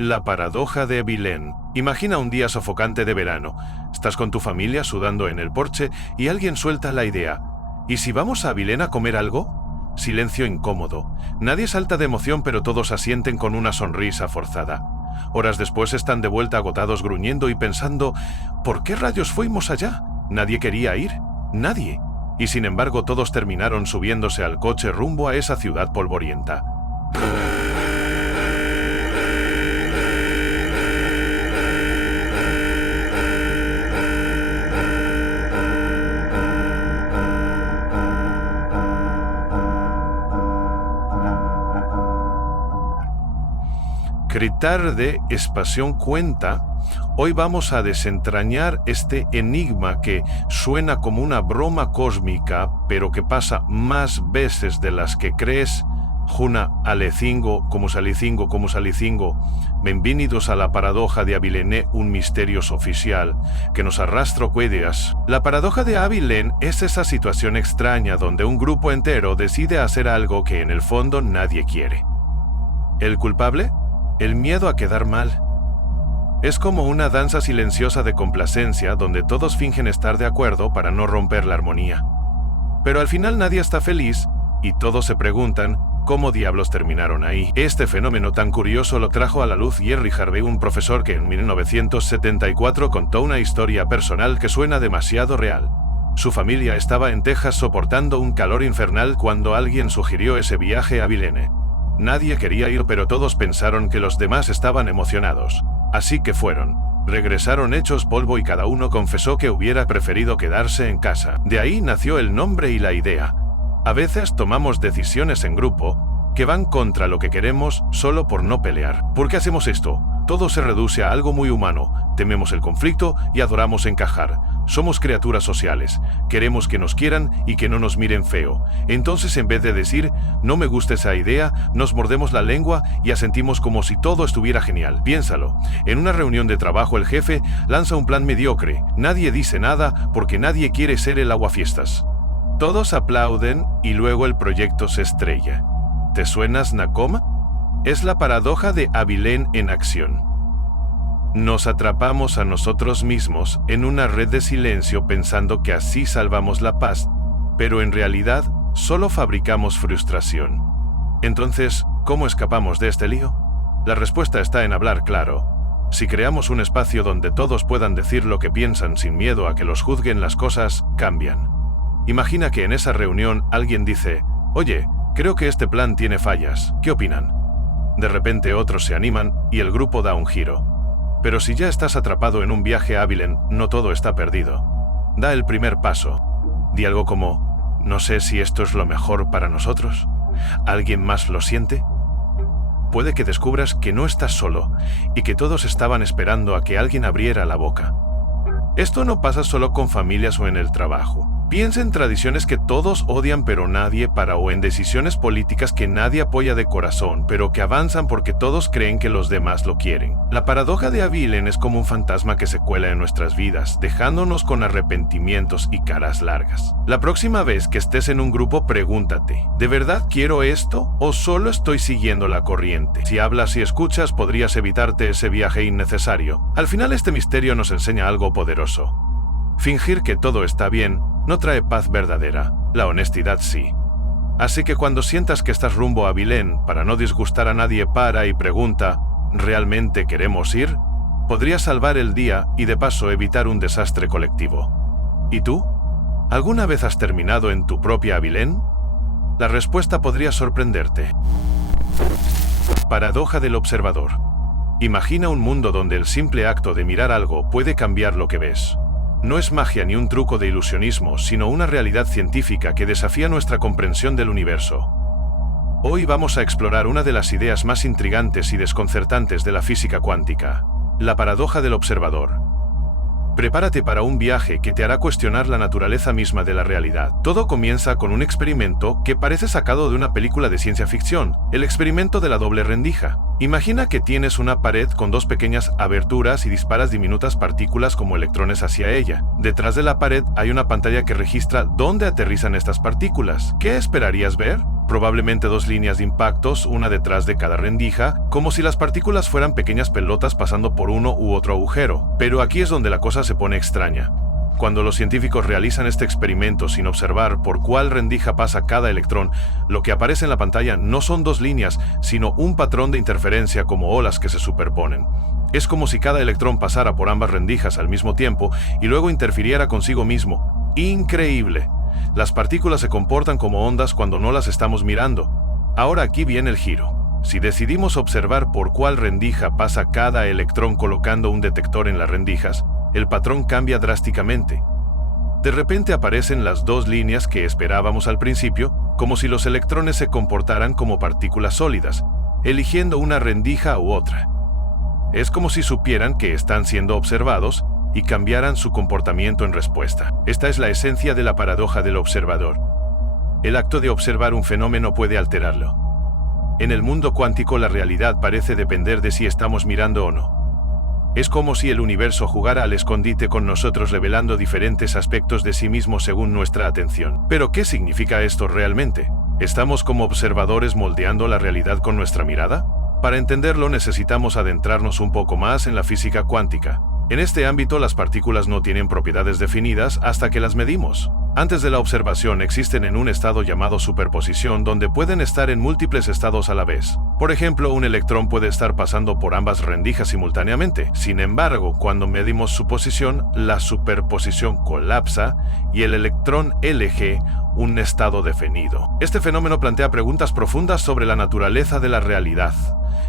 La paradoja de Abilene. Imagina un día sofocante de verano. Estás con tu familia sudando en el porche y alguien suelta la idea. ¿Y si vamos a Abilene a comer algo? Silencio incómodo. Nadie salta de emoción, pero todos asienten con una sonrisa forzada. Horas después están de vuelta agotados, gruñendo y pensando, ¿por qué rayos fuimos allá? Nadie quería ir. Nadie. Y sin embargo todos terminaron subiéndose al coche rumbo a esa ciudad polvorienta. Critar de Espasión cuenta, hoy vamos a desentrañar este enigma que suena como una broma cósmica, pero que pasa más veces de las que crees. Juna alecingo, como salicingo. Bienvenidos a la paradoja de Abilene, un misterio oficial que nos arrastra cuedeas. La paradoja de Abilene es esa situación extraña donde un grupo entero decide hacer algo que en el fondo nadie quiere. ¿El culpable? El miedo a quedar mal. Es como una danza silenciosa de complacencia donde todos fingen estar de acuerdo para no romper la armonía. Pero al final nadie está feliz y todos se preguntan cómo diablos terminaron ahí. Este fenómeno tan curioso lo trajo a la luz Jerry Harvey, un profesor que en 1974 contó una historia personal que suena demasiado real. Su familia estaba en Texas soportando un calor infernal cuando alguien sugirió ese viaje a Abilene. Nadie quería ir, pero todos pensaron que los demás estaban emocionados. Así que fueron. Regresaron hechos polvo y cada uno confesó que hubiera preferido quedarse en casa. De ahí nació el nombre y la idea. A veces tomamos decisiones en grupo que van contra lo que queremos solo por no pelear. ¿Por qué hacemos esto? Todo se reduce a algo muy humano. Tememos el conflicto y adoramos encajar. Somos criaturas sociales. Queremos que nos quieran y que no nos miren feo. Entonces, en vez de decir, no me gusta esa idea, nos mordemos la lengua y asentimos como si todo estuviera genial. Piénsalo. En una reunión de trabajo el jefe lanza un plan mediocre. Nadie dice nada porque nadie quiere ser el aguafiestas. Todos aplauden y luego el proyecto se estrella. ¿Te suenas, Nakoma? Es la paradoja de Abilene en acción. Nos atrapamos a nosotros mismos en una red de silencio pensando que así salvamos la paz, pero en realidad solo fabricamos frustración. Entonces, ¿cómo escapamos de este lío? La respuesta está en hablar claro. Si creamos un espacio donde todos puedan decir lo que piensan sin miedo a que los juzguen, las cosas cambian. Imagina que en esa reunión alguien dice, oye, creo que este plan tiene fallas, ¿qué opinan? De repente otros se animan y el grupo da un giro. Pero si ya estás atrapado en un viaje a Abilene, no todo está perdido. Da el primer paso. Di algo como, no sé si esto es lo mejor para nosotros. ¿Alguien más lo siente? Puede que descubras que no estás solo y que todos estaban esperando a que alguien abriera la boca. Esto no pasa solo con familias o en el trabajo. Piensa en tradiciones que todos odian pero nadie para, o en decisiones políticas que nadie apoya de corazón pero que avanzan porque todos creen que los demás lo quieren. La paradoja de Abilene es como un fantasma que se cuela en nuestras vidas, dejándonos con arrepentimientos y caras largas. La próxima vez que estés en un grupo, pregúntate, ¿de verdad quiero esto o solo estoy siguiendo la corriente? Si hablas y escuchas, podrías evitarte ese viaje innecesario. Al final este misterio nos enseña algo poderoso. Fingir que todo está bien no trae paz verdadera, la honestidad sí. Así que cuando sientas que estás rumbo a Abilene, para no disgustar a nadie, para y pregunta, ¿realmente queremos ir? Podrías salvar el día y de paso evitar un desastre colectivo. ¿Y tú? ¿Alguna vez has terminado en tu propia Abilene? La respuesta podría sorprenderte. Paradoja del observador. Imagina un mundo donde el simple acto de mirar algo puede cambiar lo que ves. No es magia ni un truco de ilusionismo, sino una realidad científica que desafía nuestra comprensión del universo. Hoy vamos a explorar una de las ideas más intrigantes y desconcertantes de la física cuántica, la paradoja del observador. Prepárate para un viaje que te hará cuestionar la naturaleza misma de la realidad. Todo comienza con un experimento que parece sacado de una película de ciencia ficción, el experimento de la doble rendija. Imagina que tienes una pared con dos pequeñas aberturas y disparas diminutas partículas como electrones hacia ella. Detrás de la pared hay una pantalla que registra dónde aterrizan estas partículas. ¿Qué esperarías ver? probablemente 2 líneas de impactos, una detrás de cada rendija, como si las partículas fueran pequeñas pelotas pasando por uno u otro agujero. Pero aquí es donde la cosa se pone extraña. Cuando los científicos realizan este experimento sin observar por cuál rendija pasa cada electrón, lo que aparece en la pantalla no son 2 líneas, sino un patrón de interferencia como olas que se superponen. Es como si cada electrón pasara por ambas rendijas al mismo tiempo y luego interfiriera consigo mismo. ¡Increíble! Las partículas se comportan como ondas cuando no las estamos mirando. Ahora aquí viene el giro. Si decidimos observar por cuál rendija pasa cada electrón colocando un detector en las rendijas, el patrón cambia drásticamente. De repente aparecen las 2 líneas que esperábamos al principio, como si los electrones se comportaran como partículas sólidas, eligiendo una rendija u otra. Es como si supieran que están siendo observados y cambiaran su comportamiento en respuesta. Esta es la esencia de la paradoja del observador. El acto de observar un fenómeno puede alterarlo. En el mundo cuántico la realidad parece depender de si estamos mirando o no. Es como si el universo jugara al escondite con nosotros revelando diferentes aspectos de sí mismo según nuestra atención. ¿Pero qué significa esto realmente? ¿Estamos como observadores moldeando la realidad con nuestra mirada? Para entenderlo necesitamos adentrarnos un poco más en la física cuántica. En este ámbito las partículas no tienen propiedades definidas hasta que las medimos. Antes de la observación existen en un estado llamado superposición donde pueden estar en múltiples estados a la vez. Por ejemplo, un electrón puede estar pasando por ambas rendijas simultáneamente. Sin embargo, cuando medimos su posición, la superposición colapsa y el electrón elige un estado definido. Este fenómeno plantea preguntas profundas sobre la naturaleza de la realidad.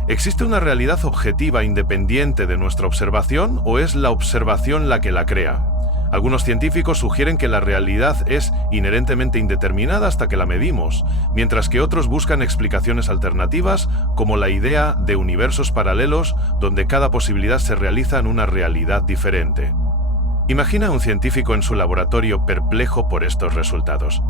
¿Existe una realidad objetiva independiente de nuestra observación o es la observación la que la crea? Algunos científicos sugieren que la realidad es inherentemente indeterminada hasta que la medimos, mientras que otros buscan explicaciones alternativas como la idea de universos paralelos donde cada posibilidad se realiza en una realidad diferente. Imagina a un científico en su laboratorio perplejo por estos resultados.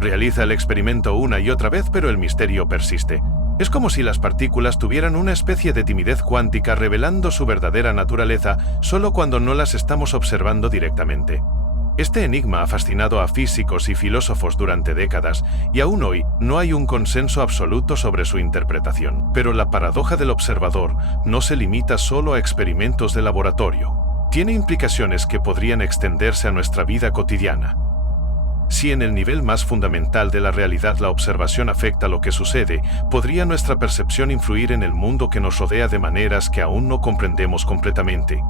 Realiza el experimento una y otra vez, pero el misterio persiste. Es como si las partículas tuvieran una especie de timidez cuántica revelando su verdadera naturaleza solo cuando no las estamos observando directamente. Este enigma ha fascinado a físicos y filósofos durante décadas y aún hoy no hay un consenso absoluto sobre su interpretación. Pero la paradoja del observador no se limita solo a experimentos de laboratorio. Tiene implicaciones que podrían extenderse a nuestra vida cotidiana. Si en el nivel más fundamental de la realidad la observación afecta lo que sucede, podría nuestra percepción influir en el mundo que nos rodea de maneras que aún no comprendemos completamente.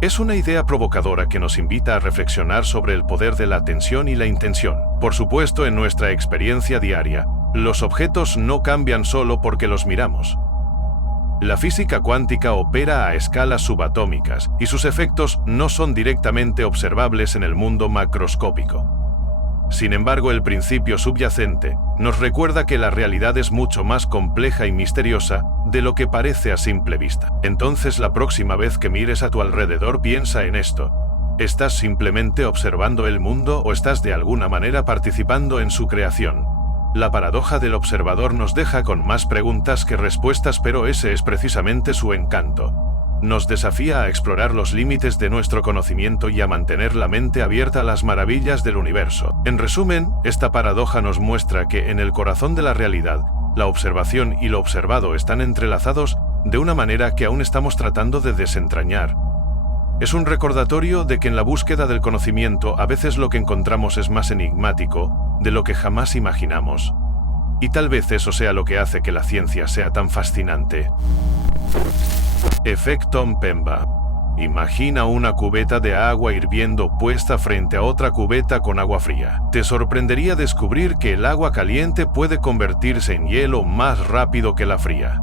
Es una idea provocadora que nos invita a reflexionar sobre el poder de la atención y la intención. Por supuesto, en nuestra experiencia diaria, los objetos no cambian solo porque los miramos. La física cuántica opera a escalas subatómicas y sus efectos no son directamente observables en el mundo macroscópico. Sin embargo, el principio subyacente nos recuerda que la realidad es mucho más compleja y misteriosa de lo que parece a simple vista. Entonces, la próxima vez que mires a tu alrededor, piensa en esto. ¿Estás simplemente observando el mundo o estás de alguna manera participando en su creación? La paradoja del observador nos deja con más preguntas que respuestas, pero ese es precisamente su encanto. Nos desafía a explorar los límites de nuestro conocimiento y a mantener la mente abierta a las maravillas del universo. En resumen, esta paradoja nos muestra que en el corazón de la realidad, la observación y lo observado están entrelazados de una manera que aún estamos tratando de desentrañar. Es un recordatorio de que en la búsqueda del conocimiento a veces lo que encontramos es más enigmático de lo que jamás imaginamos. Y tal vez eso sea lo que hace que la ciencia sea tan fascinante. Efecto Mpemba. Imagina una cubeta de agua hirviendo puesta frente a otra cubeta con agua fría. Te sorprendería descubrir que el agua caliente puede convertirse en hielo más rápido que la fría.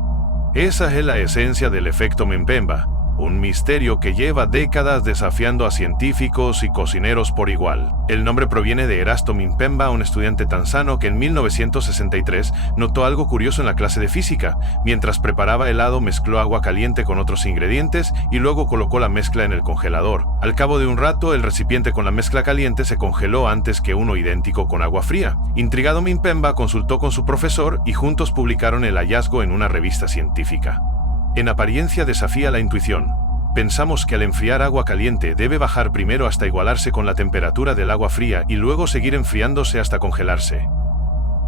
Esa es la esencia del efecto Mpemba, un misterio que lleva décadas desafiando a científicos y cocineros por igual. El nombre proviene de Erasto Mpemba, un estudiante tanzano que en 1963 notó algo curioso en la clase de física. Mientras preparaba helado, mezcló agua caliente con otros ingredientes y luego colocó la mezcla en el congelador. Al cabo de un rato, el recipiente con la mezcla caliente se congeló antes que uno idéntico con agua fría. Intrigado, Mpemba consultó con su profesor y juntos publicaron el hallazgo en una revista científica. En apariencia desafía la intuición. Pensamos que al enfriar agua caliente debe bajar primero hasta igualarse con la temperatura del agua fría y luego seguir enfriándose hasta congelarse.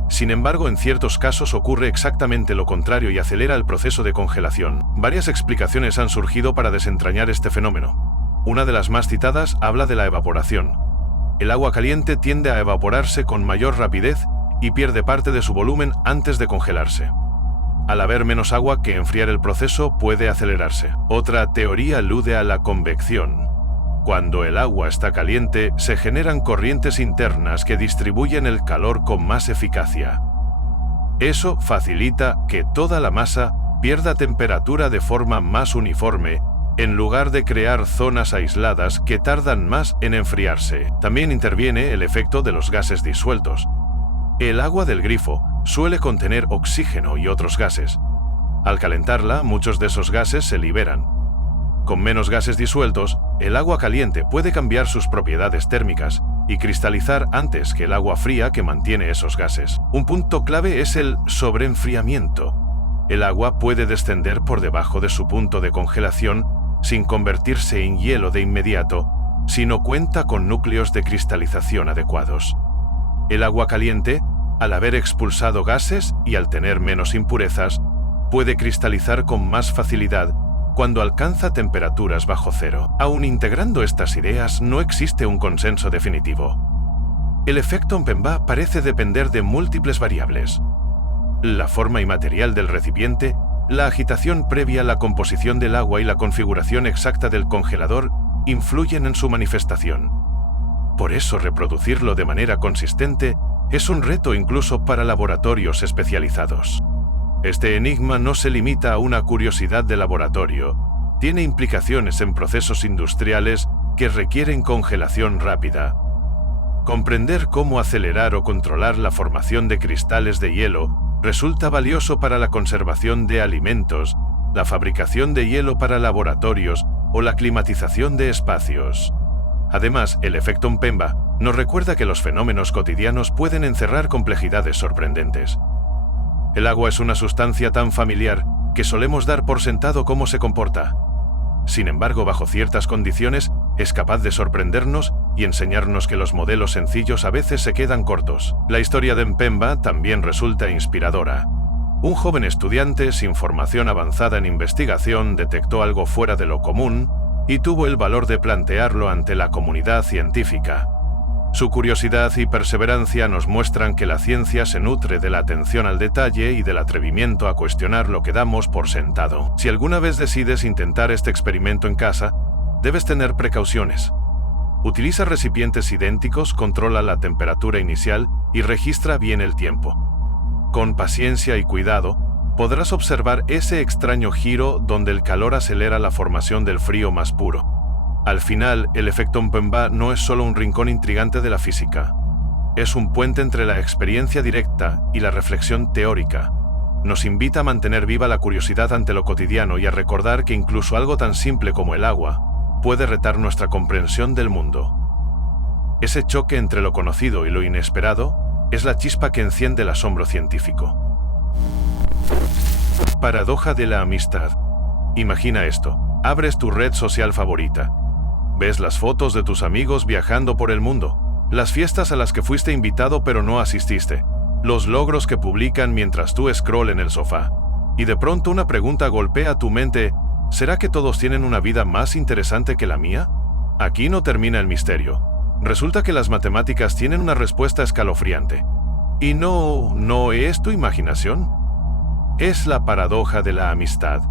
Sin embargo, en ciertos casos ocurre exactamente lo contrario y acelera el proceso de congelación. Varias explicaciones han surgido para desentrañar este fenómeno. Una de las más citadas habla de la evaporación. El agua caliente tiende a evaporarse con mayor rapidez y pierde parte de su volumen antes de congelarse. Al haber menos agua que enfriar, el proceso puede acelerarse. Otra teoría alude a la convección. Cuando el agua está caliente, se generan corrientes internas que distribuyen el calor con más eficacia. Eso facilita que toda la masa pierda temperatura de forma más uniforme, en lugar de crear zonas aisladas que tardan más en enfriarse. También interviene el efecto de los gases disueltos. El agua del grifo suele contener oxígeno y otros gases. Al calentarla, muchos de esos gases se liberan. Con menos gases disueltos, el agua caliente puede cambiar sus propiedades térmicas y cristalizar antes que el agua fría que mantiene esos gases. Un punto clave es el sobreenfriamiento. El agua puede descender por debajo de su punto de congelación sin convertirse en hielo de inmediato, si no cuenta con núcleos de cristalización adecuados. El agua caliente, al haber expulsado gases y al tener menos impurezas, puede cristalizar con más facilidad cuando alcanza temperaturas bajo cero. Aun integrando estas ideas, no existe un consenso definitivo. El efecto Mpemba parece depender de múltiples variables: la forma y material del recipiente, la agitación previa, la composición del agua y la configuración exacta del congelador influyen en su manifestación. Por eso, reproducirlo de manera consistente es un reto incluso para laboratorios especializados. Este enigma no se limita a una curiosidad de laboratorio, tiene implicaciones en procesos industriales que requieren congelación rápida. Comprender cómo acelerar o controlar la formación de cristales de hielo resulta valioso para la conservación de alimentos, la fabricación de hielo para laboratorios o la climatización de espacios. Además, el efecto Mpemba nos recuerda que los fenómenos cotidianos pueden encerrar complejidades sorprendentes. El agua es una sustancia tan familiar que solemos dar por sentado cómo se comporta. Sin embargo, bajo ciertas condiciones, es capaz de sorprendernos y enseñarnos que los modelos sencillos a veces se quedan cortos. La historia de Mpemba también resulta inspiradora. Un joven estudiante sin formación avanzada en investigación detectó algo fuera de lo común y tuvo el valor de plantearlo ante la comunidad científica. Su curiosidad y perseverancia nos muestran que la ciencia se nutre de la atención al detalle y del atrevimiento a cuestionar lo que damos por sentado. Si alguna vez decides intentar este experimento en casa, debes tener precauciones. Utiliza recipientes idénticos, controla la temperatura inicial y registra bien el tiempo. Con paciencia y cuidado, podrás observar ese extraño giro donde el calor acelera la formación del frío más puro. Al final, el efecto Mpemba no es solo un rincón intrigante de la física. Es un puente entre la experiencia directa y la reflexión teórica. Nos invita a mantener viva la curiosidad ante lo cotidiano y a recordar que incluso algo tan simple como el agua puede retar nuestra comprensión del mundo. Ese choque entre lo conocido y lo inesperado es la chispa que enciende el asombro científico. Paradoja de la amistad. Imagina esto: abres tu red social favorita. Ves las fotos de tus amigos viajando por el mundo, las fiestas a las que fuiste invitado pero no asististe, los logros que publican mientras tú scroll en el sofá. Y de pronto una pregunta golpea tu mente: ¿será que todos tienen una vida más interesante que la mía? Aquí no termina el misterio. Resulta que las matemáticas tienen una respuesta escalofriante. Y no es tu imaginación. Es la paradoja de la amistad,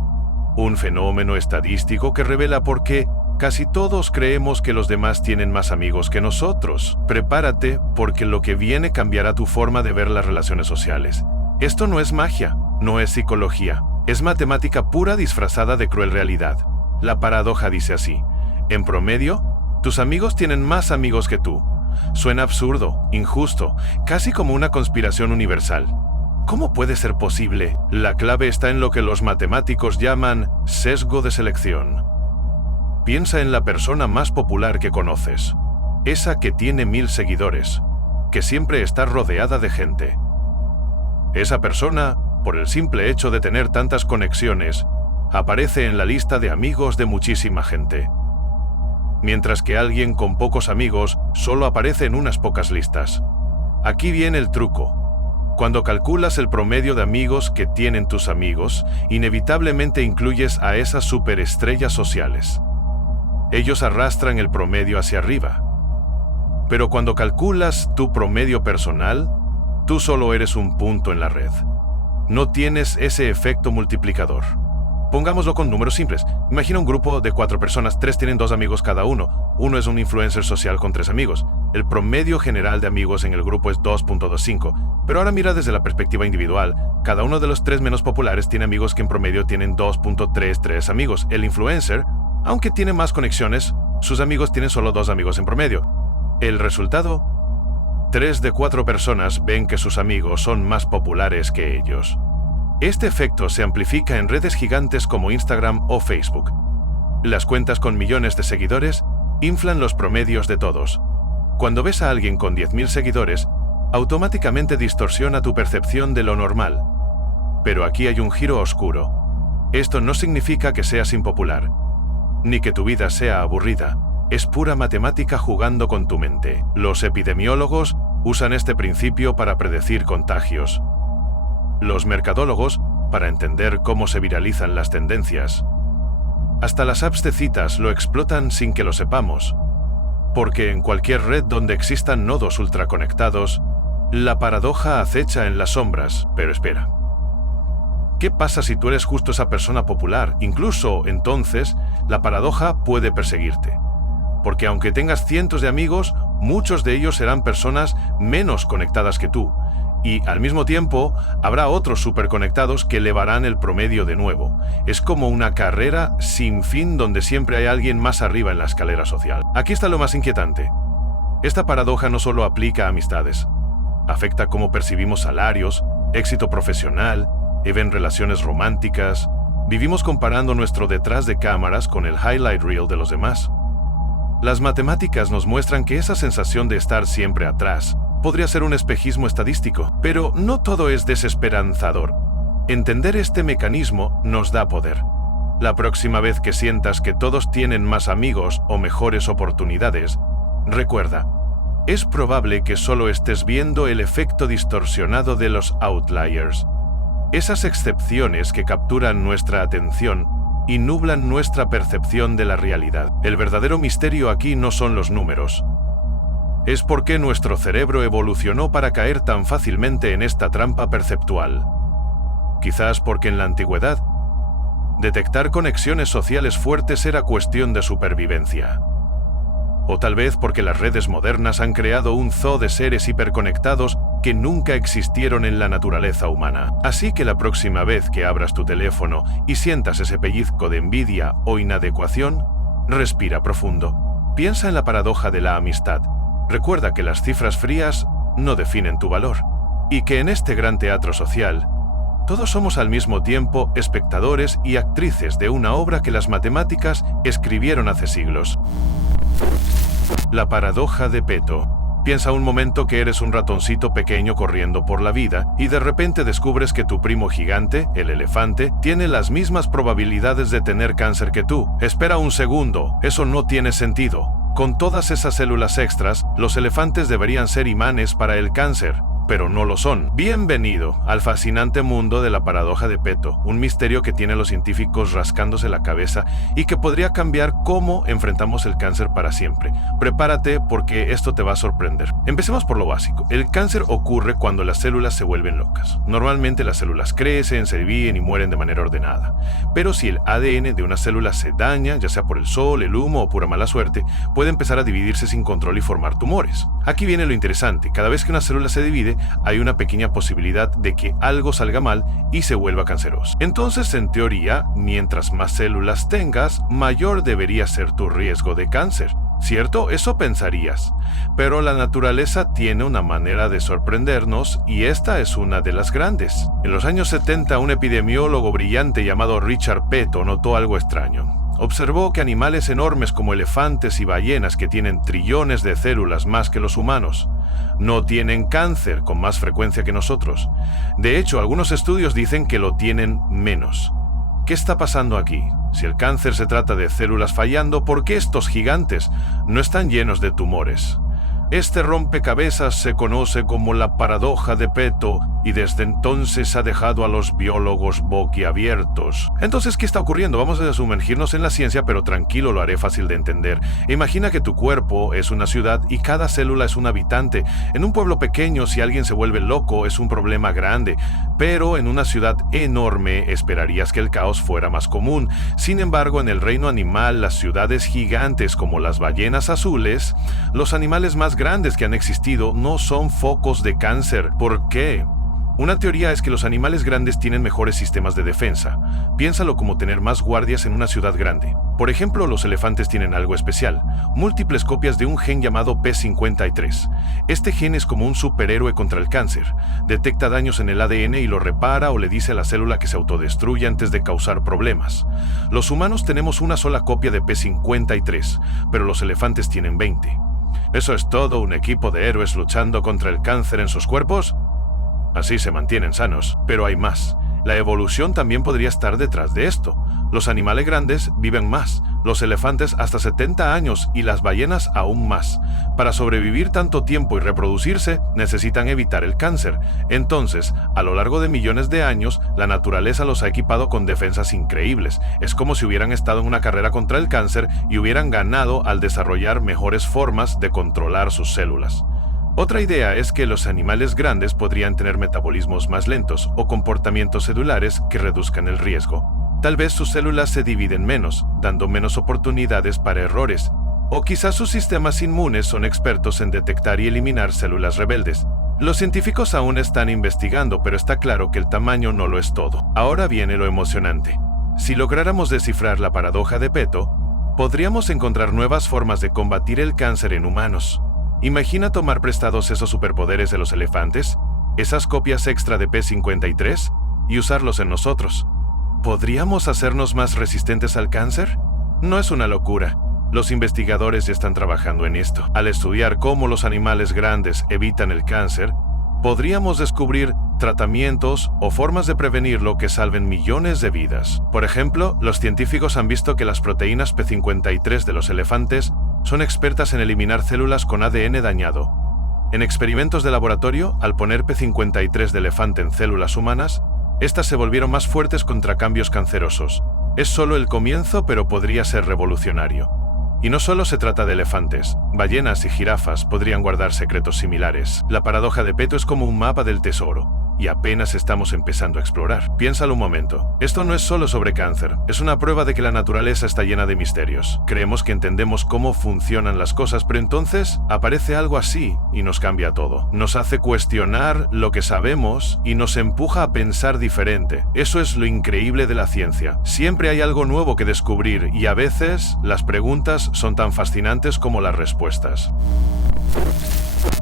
un fenómeno estadístico que revela por qué casi todos creemos que los demás tienen más amigos que nosotros. Prepárate, porque lo que viene cambiará tu forma de ver las relaciones sociales. Esto no es magia, no es psicología, es matemática pura disfrazada de cruel realidad. La paradoja dice así: en promedio, tus amigos tienen más amigos que tú. Suena absurdo, injusto, casi como una conspiración universal. ¿Cómo puede ser posible? La clave está en lo que los matemáticos llaman sesgo de selección. Piensa en la persona más popular que conoces, esa que tiene 1000 seguidores, que siempre está rodeada de gente. Esa persona, por el simple hecho de tener tantas conexiones, aparece en la lista de amigos de muchísima gente. Mientras que alguien con pocos amigos solo aparece en unas pocas listas. Aquí viene el truco. Cuando calculas el promedio de amigos que tienen tus amigos, inevitablemente incluyes a esas superestrellas sociales. Ellos arrastran el promedio hacia arriba. Pero cuando calculas tu promedio personal, tú solo eres un punto en la red. No tienes ese efecto multiplicador. Pongámoslo con números simples. Imagina un grupo de 4 personas, 3 tienen 2 amigos cada uno. Uno es un influencer social con 3 amigos. El promedio general de amigos en el grupo es 2.25. Pero ahora mira desde la perspectiva individual. Cada uno de los 3 menos populares tiene amigos que en promedio tienen 2.33 amigos. El influencer, aunque tiene más conexiones, sus amigos tienen solo 2 amigos en promedio. El resultado: 3 de 4 personas ven que sus amigos son más populares que ellos. Este efecto se amplifica en redes gigantes como Instagram o Facebook. Las cuentas con millones de seguidores inflan los promedios de todos. Cuando ves a alguien con 10.000 seguidores, automáticamente distorsiona tu percepción de lo normal. Pero aquí hay un giro oscuro. Esto no significa que seas impopular, ni que tu vida sea aburrida. Es pura matemática jugando con tu mente. Los epidemiólogos usan este principio para predecir contagios. Los mercadólogos para entender cómo se viralizan las tendencias. Hasta las apps de citas lo explotan sin que lo sepamos. Porque en cualquier red donde existan nodos ultraconectados, la paradoja acecha en las sombras. Pero espera. ¿Qué pasa si tú eres justo esa persona popular? Incluso entonces, la paradoja puede perseguirte. Porque aunque tengas cientos de amigos, muchos de ellos serán personas menos conectadas que tú. Y al mismo tiempo, habrá otros superconectados que elevarán el promedio de nuevo. Es como una carrera sin fin donde siempre hay alguien más arriba en la escalera social. Aquí está lo más inquietante. Esta paradoja no solo aplica a amistades. Afecta cómo percibimos salarios, éxito profesional, en relaciones románticas. Vivimos comparando nuestro detrás de cámaras con el highlight reel de los demás. Las matemáticas nos muestran que esa sensación de estar siempre atrás podría ser un espejismo estadístico, pero no todo es desesperanzador. Entender este mecanismo nos da poder. La próxima vez que sientas que todos tienen más amigos o mejores oportunidades, recuerda, es probable que solo estés viendo el efecto distorsionado de los outliers. Esas excepciones que capturan nuestra atención y nublan nuestra percepción de la realidad. El verdadero misterio aquí no son los números. Es por qué nuestro cerebro evolucionó para caer tan fácilmente en esta trampa perceptual. Quizás porque en la antigüedad, detectar conexiones sociales fuertes era cuestión de supervivencia. O tal vez porque las redes modernas han creado un zoo de seres hiperconectados que nunca existieron en la naturaleza humana. Así que la próxima vez que abras tu teléfono y sientas ese pellizco de envidia o inadecuación, respira profundo. Piensa en la paradoja de la amistad. Recuerda que las cifras frías no definen tu valor, y que en este gran teatro social, todos somos al mismo tiempo espectadores y actrices de una obra que las matemáticas escribieron hace siglos. La paradoja de Peto. Piensa un momento que eres un ratoncito pequeño corriendo por la vida y de repente descubres que tu primo gigante, el elefante, tiene las mismas probabilidades de tener cáncer que tú. Espera un segundo, eso no tiene sentido. Con todas esas células extras, los elefantes deberían ser imanes para el cáncer, pero no lo son. Bienvenido al fascinante mundo de la paradoja de Peto, un misterio que tiene a los científicos rascándose la cabeza y que podría cambiar cómo enfrentamos el cáncer para siempre. Prepárate porque esto te va a sorprender. Empecemos por lo básico. El cáncer ocurre cuando las células se vuelven locas. Normalmente las células crecen, se dividen y mueren de manera ordenada. Pero si el ADN de una célula se daña, ya sea por el sol, el humo o pura mala suerte, puede empezar a dividirse sin control y formar tumores. Aquí viene lo interesante. Cada vez que una célula se divide, hay una pequeña posibilidad de que algo salga mal y se vuelva canceroso. Entonces, en teoría, mientras más células tengas, mayor debería ser tu riesgo de cáncer. ¿Cierto? Eso pensarías. Pero la naturaleza tiene una manera de sorprendernos y esta es una de las grandes. En los años 70, un epidemiólogo brillante llamado Richard Peto notó algo extraño. Observó que animales enormes como elefantes y ballenas que tienen trillones de células más que los humanos no tienen cáncer con más frecuencia que nosotros. De hecho, algunos estudios dicen que lo tienen menos. ¿Qué está pasando aquí? Si el cáncer se trata de células fallando, ¿por qué estos gigantes no están llenos de tumores? Este rompecabezas se conoce como la paradoja de Peto y desde entonces ha dejado a los biólogos boquiabiertos. Entonces, ¿qué está ocurriendo? Vamos a sumergirnos en la ciencia, pero tranquilo, lo haré fácil de entender. Imagina que tu cuerpo es una ciudad y cada célula es un habitante. En un pueblo pequeño, si alguien se vuelve loco, es un problema grande, pero en una ciudad enorme esperarías que el caos fuera más común. Sin embargo, en el reino animal, las ciudades gigantes como las ballenas azules, los animales más grandes que han existido no son focos de cáncer. ¿Por qué? Una teoría es que los animales grandes tienen mejores sistemas de defensa. Piénsalo como tener más guardias en una ciudad grande. Por ejemplo, los elefantes tienen algo especial, múltiples copias de un gen llamado P53. Este gen es como un superhéroe contra el cáncer. Detecta daños en el ADN y lo repara o le dice a la célula que se autodestruye antes de causar problemas. Los humanos tenemos una sola copia de P53, pero los elefantes tienen 20. ¿Eso es todo un equipo de héroes luchando contra el cáncer en sus cuerpos? Así se mantienen sanos, pero hay más. La evolución también podría estar detrás de esto. Los animales grandes viven más, los elefantes hasta 70 años y las ballenas aún más. Para sobrevivir tanto tiempo y reproducirse, necesitan evitar el cáncer. Entonces, a lo largo de millones de años, la naturaleza los ha equipado con defensas increíbles. Es como si hubieran estado en una carrera contra el cáncer y hubieran ganado al desarrollar mejores formas de controlar sus células. Otra idea es que los animales grandes podrían tener metabolismos más lentos o comportamientos celulares que reduzcan el riesgo. Tal vez sus células se dividen menos, dando menos oportunidades para errores. O quizás sus sistemas inmunes son expertos en detectar y eliminar células rebeldes. Los científicos aún están investigando, pero está claro que el tamaño no lo es todo. Ahora viene lo emocionante. Si lográramos descifrar la paradoja de Peto, podríamos encontrar nuevas formas de combatir el cáncer en humanos. Imagina tomar prestados esos superpoderes de los elefantes, esas copias extra de P53, y usarlos en nosotros. ¿Podríamos hacernos más resistentes al cáncer? No es una locura. Los investigadores ya están trabajando en esto. Al estudiar cómo los animales grandes evitan el cáncer, podríamos descubrir tratamientos o formas de prevenirlo que salven millones de vidas. Por ejemplo, los científicos han visto que las proteínas P53 de los elefantes son expertas en eliminar células con ADN dañado. En experimentos de laboratorio, al poner P53 de elefante en células humanas, estas se volvieron más fuertes contra cambios cancerosos. Es solo el comienzo, pero podría ser revolucionario. Y no solo se trata de elefantes, ballenas y jirafas podrían guardar secretos similares. La paradoja de Peto es como un mapa del tesoro, y apenas estamos empezando a explorar. Piénsalo un momento. Esto no es solo sobre cáncer, es una prueba de que la naturaleza está llena de misterios. Creemos que entendemos cómo funcionan las cosas, pero entonces aparece algo así y nos cambia todo. Nos hace cuestionar lo que sabemos y nos empuja a pensar diferente. Eso es lo increíble de la ciencia. Siempre hay algo nuevo que descubrir y a veces las preguntas son tan fascinantes como las respuestas.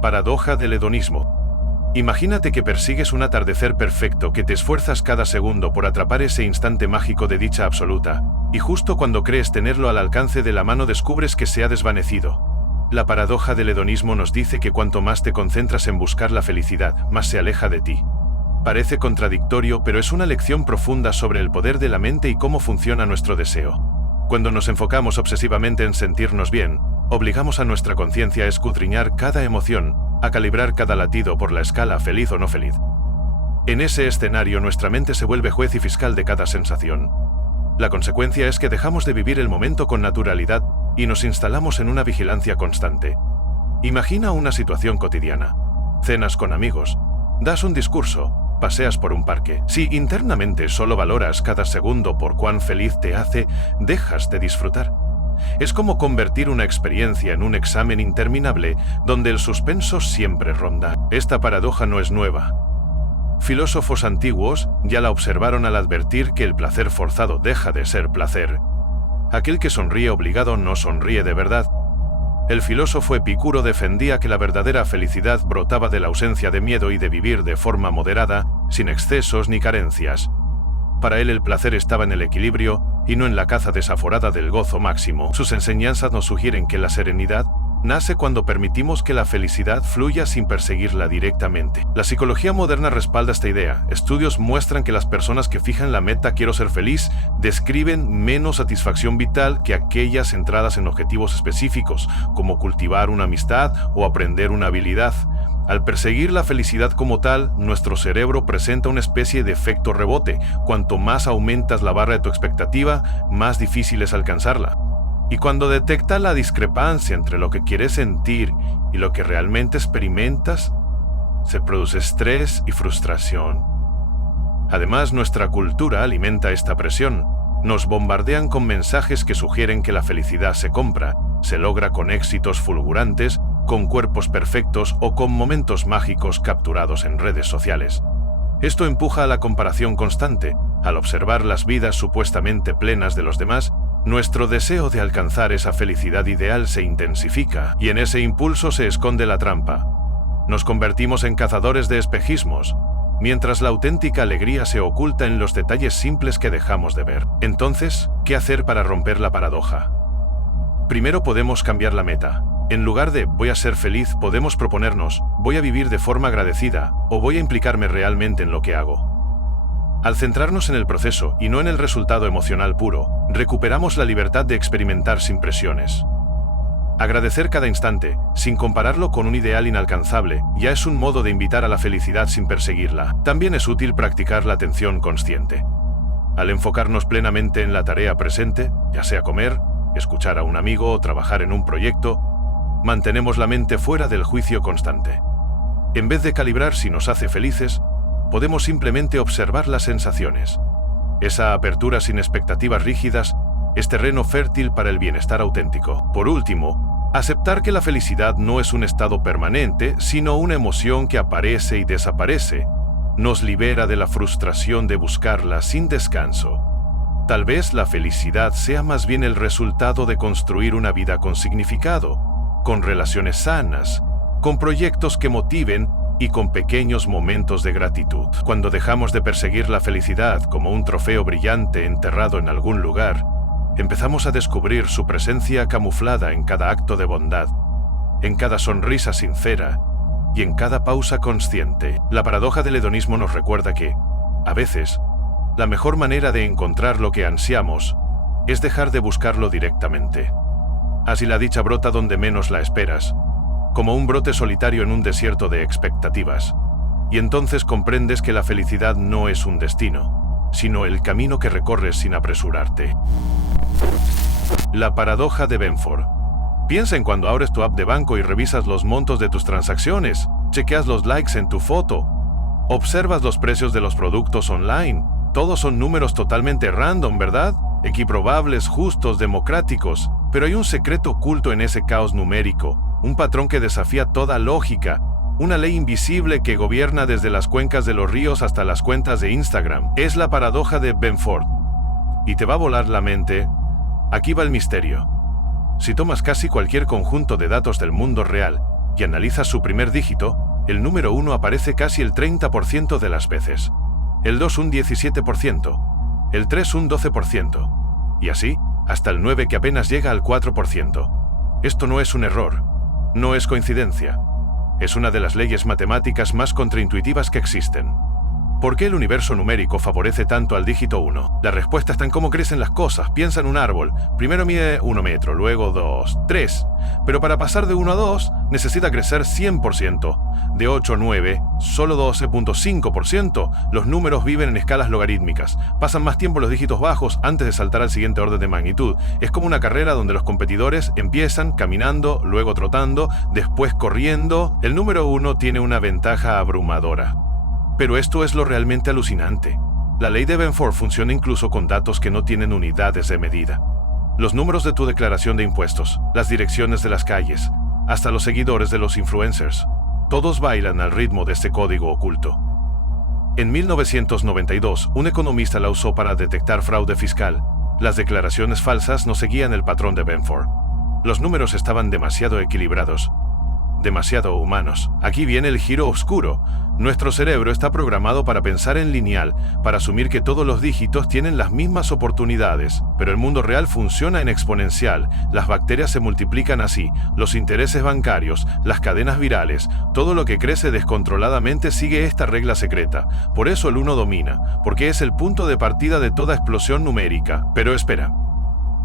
Paradoja del hedonismo. Imagínate que persigues un atardecer perfecto, que te esfuerzas cada segundo por atrapar ese instante mágico de dicha absoluta, y justo cuando crees tenerlo al alcance de la mano descubres que se ha desvanecido. La paradoja del hedonismo nos dice que cuanto más te concentras en buscar la felicidad, más se aleja de ti. Parece contradictorio, pero es una lección profunda sobre el poder de la mente y cómo funciona nuestro deseo. Cuando nos enfocamos obsesivamente en sentirnos bien, obligamos a nuestra conciencia a escudriñar cada emoción, a calibrar cada latido por la escala feliz o no feliz. En ese escenario, nuestra mente se vuelve juez y fiscal de cada sensación. La consecuencia es que dejamos de vivir el momento con naturalidad y nos instalamos en una vigilancia constante. Imagina una situación cotidiana. Cenas con amigos, das un discurso, paseas por un parque. Si internamente solo valoras cada segundo por cuán feliz te hace, dejas de disfrutar. Es como convertir una experiencia en un examen interminable donde el suspenso siempre ronda. Esta paradoja no es nueva. Filósofos antiguos ya la observaron al advertir que el placer forzado deja de ser placer. Aquel que sonríe obligado no sonríe de verdad. El filósofo Epicuro defendía que la verdadera felicidad brotaba de la ausencia de miedo y de vivir de forma moderada, sin excesos ni carencias. Para él el placer estaba en el equilibrio y no en la caza desaforada del gozo máximo. Sus enseñanzas nos sugieren que la serenidad nace cuando permitimos que la felicidad fluya sin perseguirla directamente. La psicología moderna respalda esta idea. Estudios muestran que las personas que fijan la meta "quiero ser feliz" describen menos satisfacción vital que aquellas centradas en objetivos específicos, como cultivar una amistad o aprender una habilidad. Al perseguir la felicidad como tal, nuestro cerebro presenta una especie de efecto rebote. Cuanto más aumentas la barra de tu expectativa, más difícil es alcanzarla. Y cuando detecta la discrepancia entre lo que quieres sentir y lo que realmente experimentas, se produce estrés y frustración. Además, nuestra cultura alimenta esta presión. Nos bombardean con mensajes que sugieren que la felicidad se compra, se logra con éxitos fulgurantes, con cuerpos perfectos o con momentos mágicos capturados en redes sociales. Esto empuja a la comparación constante. Al observar las vidas supuestamente plenas de los demás, nuestro deseo de alcanzar esa felicidad ideal se intensifica, y en ese impulso se esconde la trampa. Nos convertimos en cazadores de espejismos, mientras la auténtica alegría se oculta en los detalles simples que dejamos de ver. Entonces, ¿qué hacer para romper la paradoja? Primero podemos cambiar la meta. En lugar de "voy a ser feliz", podemos proponernos "voy a vivir de forma agradecida" o "voy a implicarme realmente en lo que hago". Al centrarnos en el proceso y no en el resultado emocional puro, recuperamos la libertad de experimentar sin presiones. Agradecer cada instante, sin compararlo con un ideal inalcanzable, ya es un modo de invitar a la felicidad sin perseguirla. También es útil practicar la atención consciente. Al enfocarnos plenamente en la tarea presente, ya sea comer, escuchar a un amigo o trabajar en un proyecto, mantenemos la mente fuera del juicio constante. En vez de calibrar si nos hace felices, podemos simplemente observar las sensaciones. Esa apertura sin expectativas rígidas es terreno fértil para el bienestar auténtico. Por último, aceptar que la felicidad no es un estado permanente, sino una emoción que aparece y desaparece, nos libera de la frustración de buscarla sin descanso. Tal vez la felicidad sea más bien el resultado de construir una vida con significado, con relaciones sanas, con proyectos que motiven y con pequeños momentos de gratitud. Cuando dejamos de perseguir la felicidad como un trofeo brillante enterrado en algún lugar, empezamos a descubrir su presencia camuflada en cada acto de bondad, en cada sonrisa sincera y en cada pausa consciente. La paradoja del hedonismo nos recuerda que, a veces, la mejor manera de encontrar lo que ansiamos es dejar de buscarlo directamente. Así la dicha brota donde menos la esperas, como un brote solitario en un desierto de expectativas. Y entonces comprendes que la felicidad no es un destino, sino el camino que recorres sin apresurarte. La paradoja de Benford. Piensa en cuando abres tu app de banco y revisas los montos de tus transacciones, chequeas los likes en tu foto, observas los precios de los productos online. Todos son números totalmente random, ¿verdad? Equiprobables, justos, democráticos. Pero hay un secreto oculto en ese caos numérico, un patrón que desafía toda lógica, una ley invisible que gobierna desde las cuencas de los ríos hasta las cuentas de Instagram. Es la paradoja de Benford. Y te va a volar la mente. Aquí va el misterio. Si tomas casi cualquier conjunto de datos del mundo real y analizas su primer dígito, el número 1 aparece casi el 30% de las veces, el 2 un 17%, el 3 un 12%, y así hasta el 9 que apenas llega al 4%. Esto no es un error, no es coincidencia. Es una de las leyes matemáticas más contraintuitivas que existen. ¿Por qué el universo numérico favorece tanto al dígito 1? La respuesta está en cómo crecen las cosas. Piensa en un árbol. Primero mide 1 metro, luego 2, 3. Pero para pasar de 1 a 2, necesita crecer 100%. De 8 a 9, solo 12.5%. Los números viven en escalas logarítmicas. Pasan más tiempo los dígitos bajos antes de saltar al siguiente orden de magnitud. Es como una carrera donde los competidores empiezan caminando, luego trotando, después corriendo. El número 1 tiene una ventaja abrumadora. Pero esto es lo realmente alucinante. La ley de Benford funciona incluso con datos que no tienen unidades de medida. Los números de tu declaración de impuestos, las direcciones de las calles, hasta los seguidores de los influencers. Todos bailan al ritmo de este código oculto. En 1992, un economista la usó para detectar fraude fiscal. Las declaraciones falsas no seguían el patrón de Benford. Los números estaban demasiado equilibrados. demasiado humanos. Aquí viene el giro oscuro. Nuestro cerebro está programado para pensar en lineal, para asumir que todos los dígitos tienen las mismas oportunidades, pero el mundo real funciona en exponencial. Las bacterias se multiplican así, los intereses bancarios, las cadenas virales, todo lo que crece descontroladamente sigue esta regla secreta. Por eso el 1 domina, porque es el punto de partida de toda explosión numérica. Pero espera,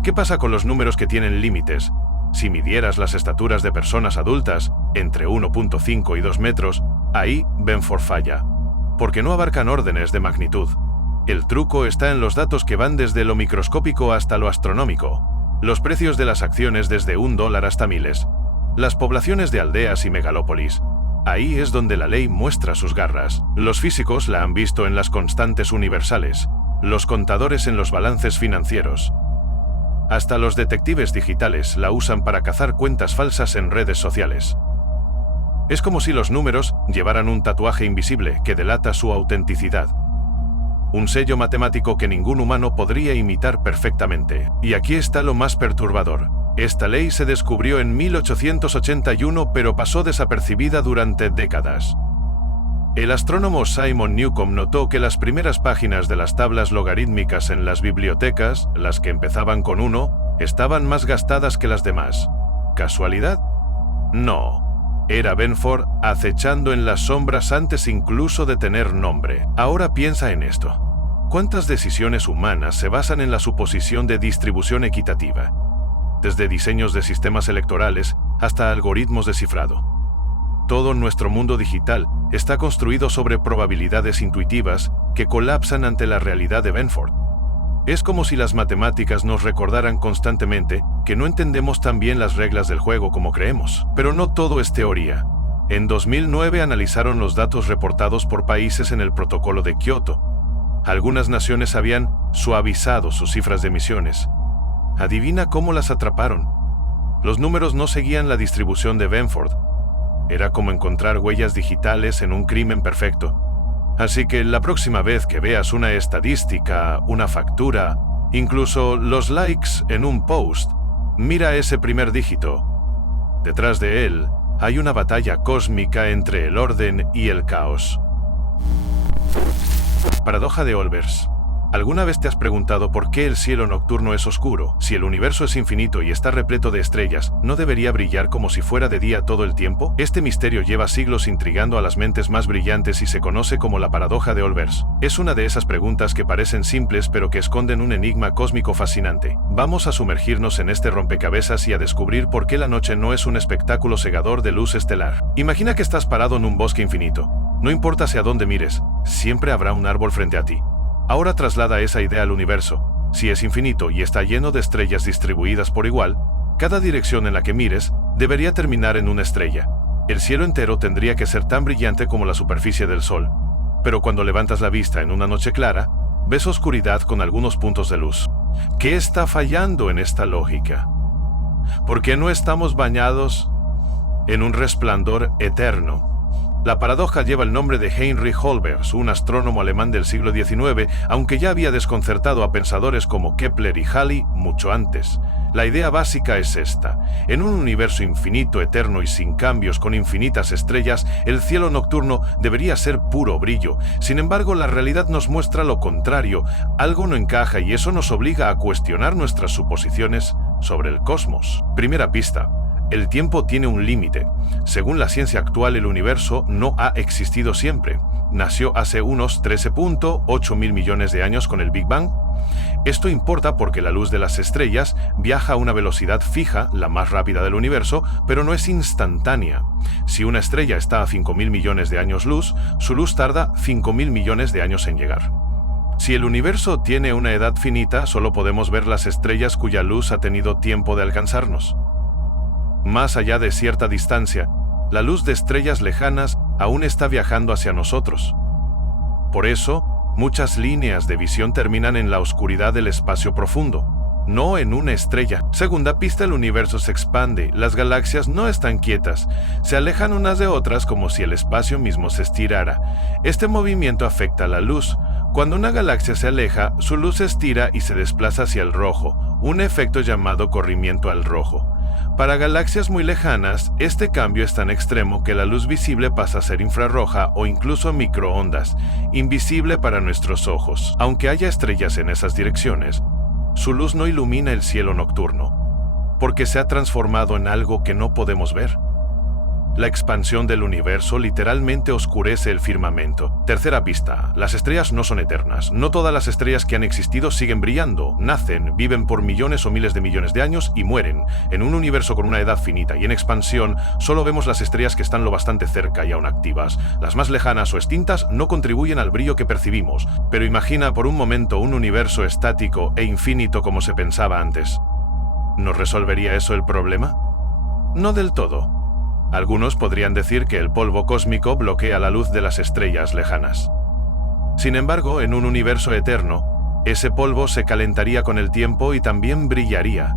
¿qué pasa con los números que tienen límites? Si midieras las estaturas de personas adultas, entre 1.5 y 2 metros, ahí Benford falla, porque no abarcan órdenes de magnitud. El truco está en los datos que van desde lo microscópico hasta lo astronómico, los precios de las acciones desde $1 hasta miles, las poblaciones de aldeas y megalópolis. Ahí es donde la ley muestra sus garras. Los físicos la han visto en las constantes universales, los contadores en los balances financieros. Hasta los detectives digitales la usan para cazar cuentas falsas en redes sociales. Es como si los números llevaran un tatuaje invisible que delata su autenticidad. Un sello matemático que ningún humano podría imitar perfectamente. Y aquí está lo más perturbador. Esta ley se descubrió en 1881, pero pasó desapercibida durante décadas. El astrónomo Simon Newcomb notó que las primeras páginas de las tablas logarítmicas en las bibliotecas, las que empezaban con 1, estaban más gastadas que las demás. ¿Casualidad? No. Era Benford acechando en las sombras antes incluso de tener nombre. Ahora piensa en esto. ¿Cuántas decisiones humanas se basan en la suposición de distribución equitativa? Desde diseños de sistemas electorales hasta algoritmos de cifrado. Todo nuestro mundo digital está construido sobre probabilidades intuitivas que colapsan ante la realidad de Benford. Es como si las matemáticas nos recordaran constantemente que no entendemos tan bien las reglas del juego como creemos. Pero no todo es teoría. En 2009 analizaron los datos reportados por países en el protocolo de Kioto. Algunas naciones habían suavizado sus cifras de emisiones. Adivina cómo las atraparon. Los números no seguían la distribución de Benford. Era como encontrar huellas digitales en un crimen perfecto. Así que la próxima vez que veas una estadística, una factura, incluso los likes en un post, mira ese primer dígito. Detrás de él hay una batalla cósmica entre el orden y el caos. Paradoja de Olbers. ¿Alguna vez te has preguntado por qué el cielo nocturno es oscuro? Si el universo es infinito y está repleto de estrellas, ¿no debería brillar como si fuera de día todo el tiempo? Este misterio lleva siglos intrigando a las mentes más brillantes y se conoce como la paradoja de Olbers. Es una de esas preguntas que parecen simples pero que esconden un enigma cósmico fascinante. Vamos a sumergirnos en este rompecabezas y a descubrir por qué la noche no es un espectáculo cegador de luz estelar. Imagina que estás parado en un bosque infinito. No importa hacia dónde mires, siempre habrá un árbol frente a ti. Ahora traslada esa idea al universo. Si es infinito y está lleno de estrellas distribuidas por igual, cada dirección en la que mires debería terminar en una estrella. El cielo entero tendría que ser tan brillante como la superficie del Sol. Pero cuando levantas la vista en una noche clara, ves oscuridad con algunos puntos de luz. ¿Qué está fallando en esta lógica? ¿Por qué no estamos bañados en un resplandor eterno? La paradoja lleva el nombre de Heinrich Olbers, un astrónomo alemán del siglo XIX, aunque ya había desconcertado a pensadores como Kepler y Halley mucho antes. La idea básica es esta. En un universo infinito, eterno y sin cambios, con infinitas estrellas, el cielo nocturno debería ser puro brillo. Sin embargo, la realidad nos muestra lo contrario. Algo no encaja y eso nos obliga a cuestionar nuestras suposiciones sobre el cosmos. Primera pista. El tiempo tiene un límite. Según la ciencia actual, el universo no ha existido siempre. Nació hace unos 13.8 mil millones de años con el Big Bang. Esto importa porque la luz de las estrellas viaja a una velocidad fija, la más rápida del universo, pero no es instantánea. Si una estrella está a 5.000 millones de años luz, su luz tarda 5.000 millones de años en llegar. Si el universo tiene una edad finita, solo podemos ver las estrellas cuya luz ha tenido tiempo de alcanzarnos. Más allá de cierta distancia, la luz de estrellas lejanas aún está viajando hacia nosotros. Por eso, muchas líneas de visión terminan en la oscuridad del espacio profundo, no en una estrella. Segunda pista, el universo se expande, las galaxias no están quietas, se alejan unas de otras como si el espacio mismo se estirara. Este movimiento afecta a la luz. Cuando una galaxia se aleja, su luz se estira y se desplaza hacia el rojo, un efecto llamado corrimiento al rojo. Para galaxias muy lejanas, este cambio es tan extremo que la luz visible pasa a ser infrarroja o incluso microondas, invisible para nuestros ojos. Aunque haya estrellas en esas direcciones, su luz no ilumina el cielo nocturno, porque se ha transformado en algo que no podemos ver. La expansión del universo literalmente oscurece el firmamento. Tercera pista: las estrellas no son eternas. No todas las estrellas que han existido siguen brillando. Nacen, viven por millones o miles de millones de años y mueren. En un universo con una edad finita y en expansión, solo vemos las estrellas que están lo bastante cerca y aún activas. Las más lejanas o extintas no contribuyen al brillo que percibimos. Pero imagina por un momento un universo estático e infinito como se pensaba antes. ¿Nos resolvería eso el problema? No del todo. Algunos podrían decir que el polvo cósmico bloquea la luz de las estrellas lejanas. Sin embargo, en un universo eterno, ese polvo se calentaría con el tiempo y también brillaría.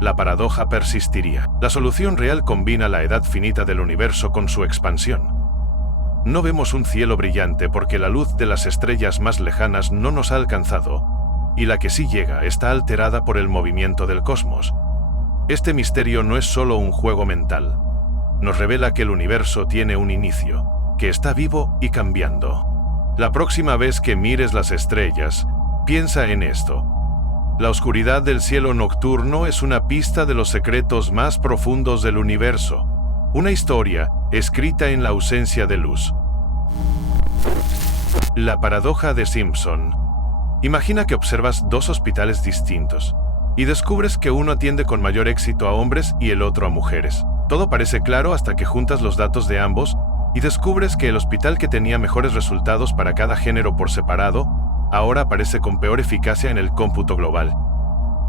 La paradoja persistiría. La solución real combina la edad finita del universo con su expansión. No vemos un cielo brillante porque la luz de las estrellas más lejanas no nos ha alcanzado, y la que sí llega está alterada por el movimiento del cosmos. Este misterio no es solo un juego mental. Nos revela que el universo tiene un inicio, que está vivo y cambiando. La próxima vez que mires las estrellas, piensa en esto. La oscuridad del cielo nocturno es una pista de los secretos más profundos del universo. Una historia escrita en la ausencia de luz. La paradoja de Simpson. Imagina que observas dos hospitales distintos y descubres que uno atiende con mayor éxito a hombres y el otro a mujeres. Todo parece claro hasta que juntas los datos de ambos y descubres que el hospital que tenía mejores resultados para cada género por separado, ahora aparece con peor eficacia en el cómputo global.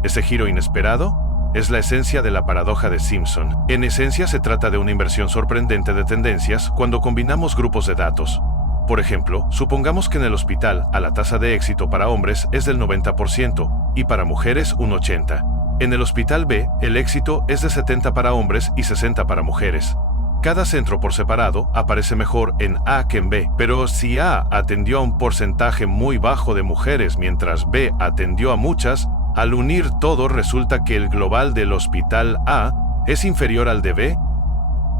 Ese giro inesperado es la esencia de la paradoja de Simpson. En esencia se trata de una inversión sorprendente de tendencias cuando combinamos grupos de datos. Por ejemplo, supongamos que en el hospital la tasa de éxito para hombres es del 90% y para mujeres un 80%. En el hospital B, el éxito es de 70 para hombres y 60 para mujeres. Cada centro por separado aparece mejor en A que en B, pero si A atendió a un porcentaje muy bajo de mujeres mientras B atendió a muchas, al unir todo resulta que el global del hospital A es inferior al de B.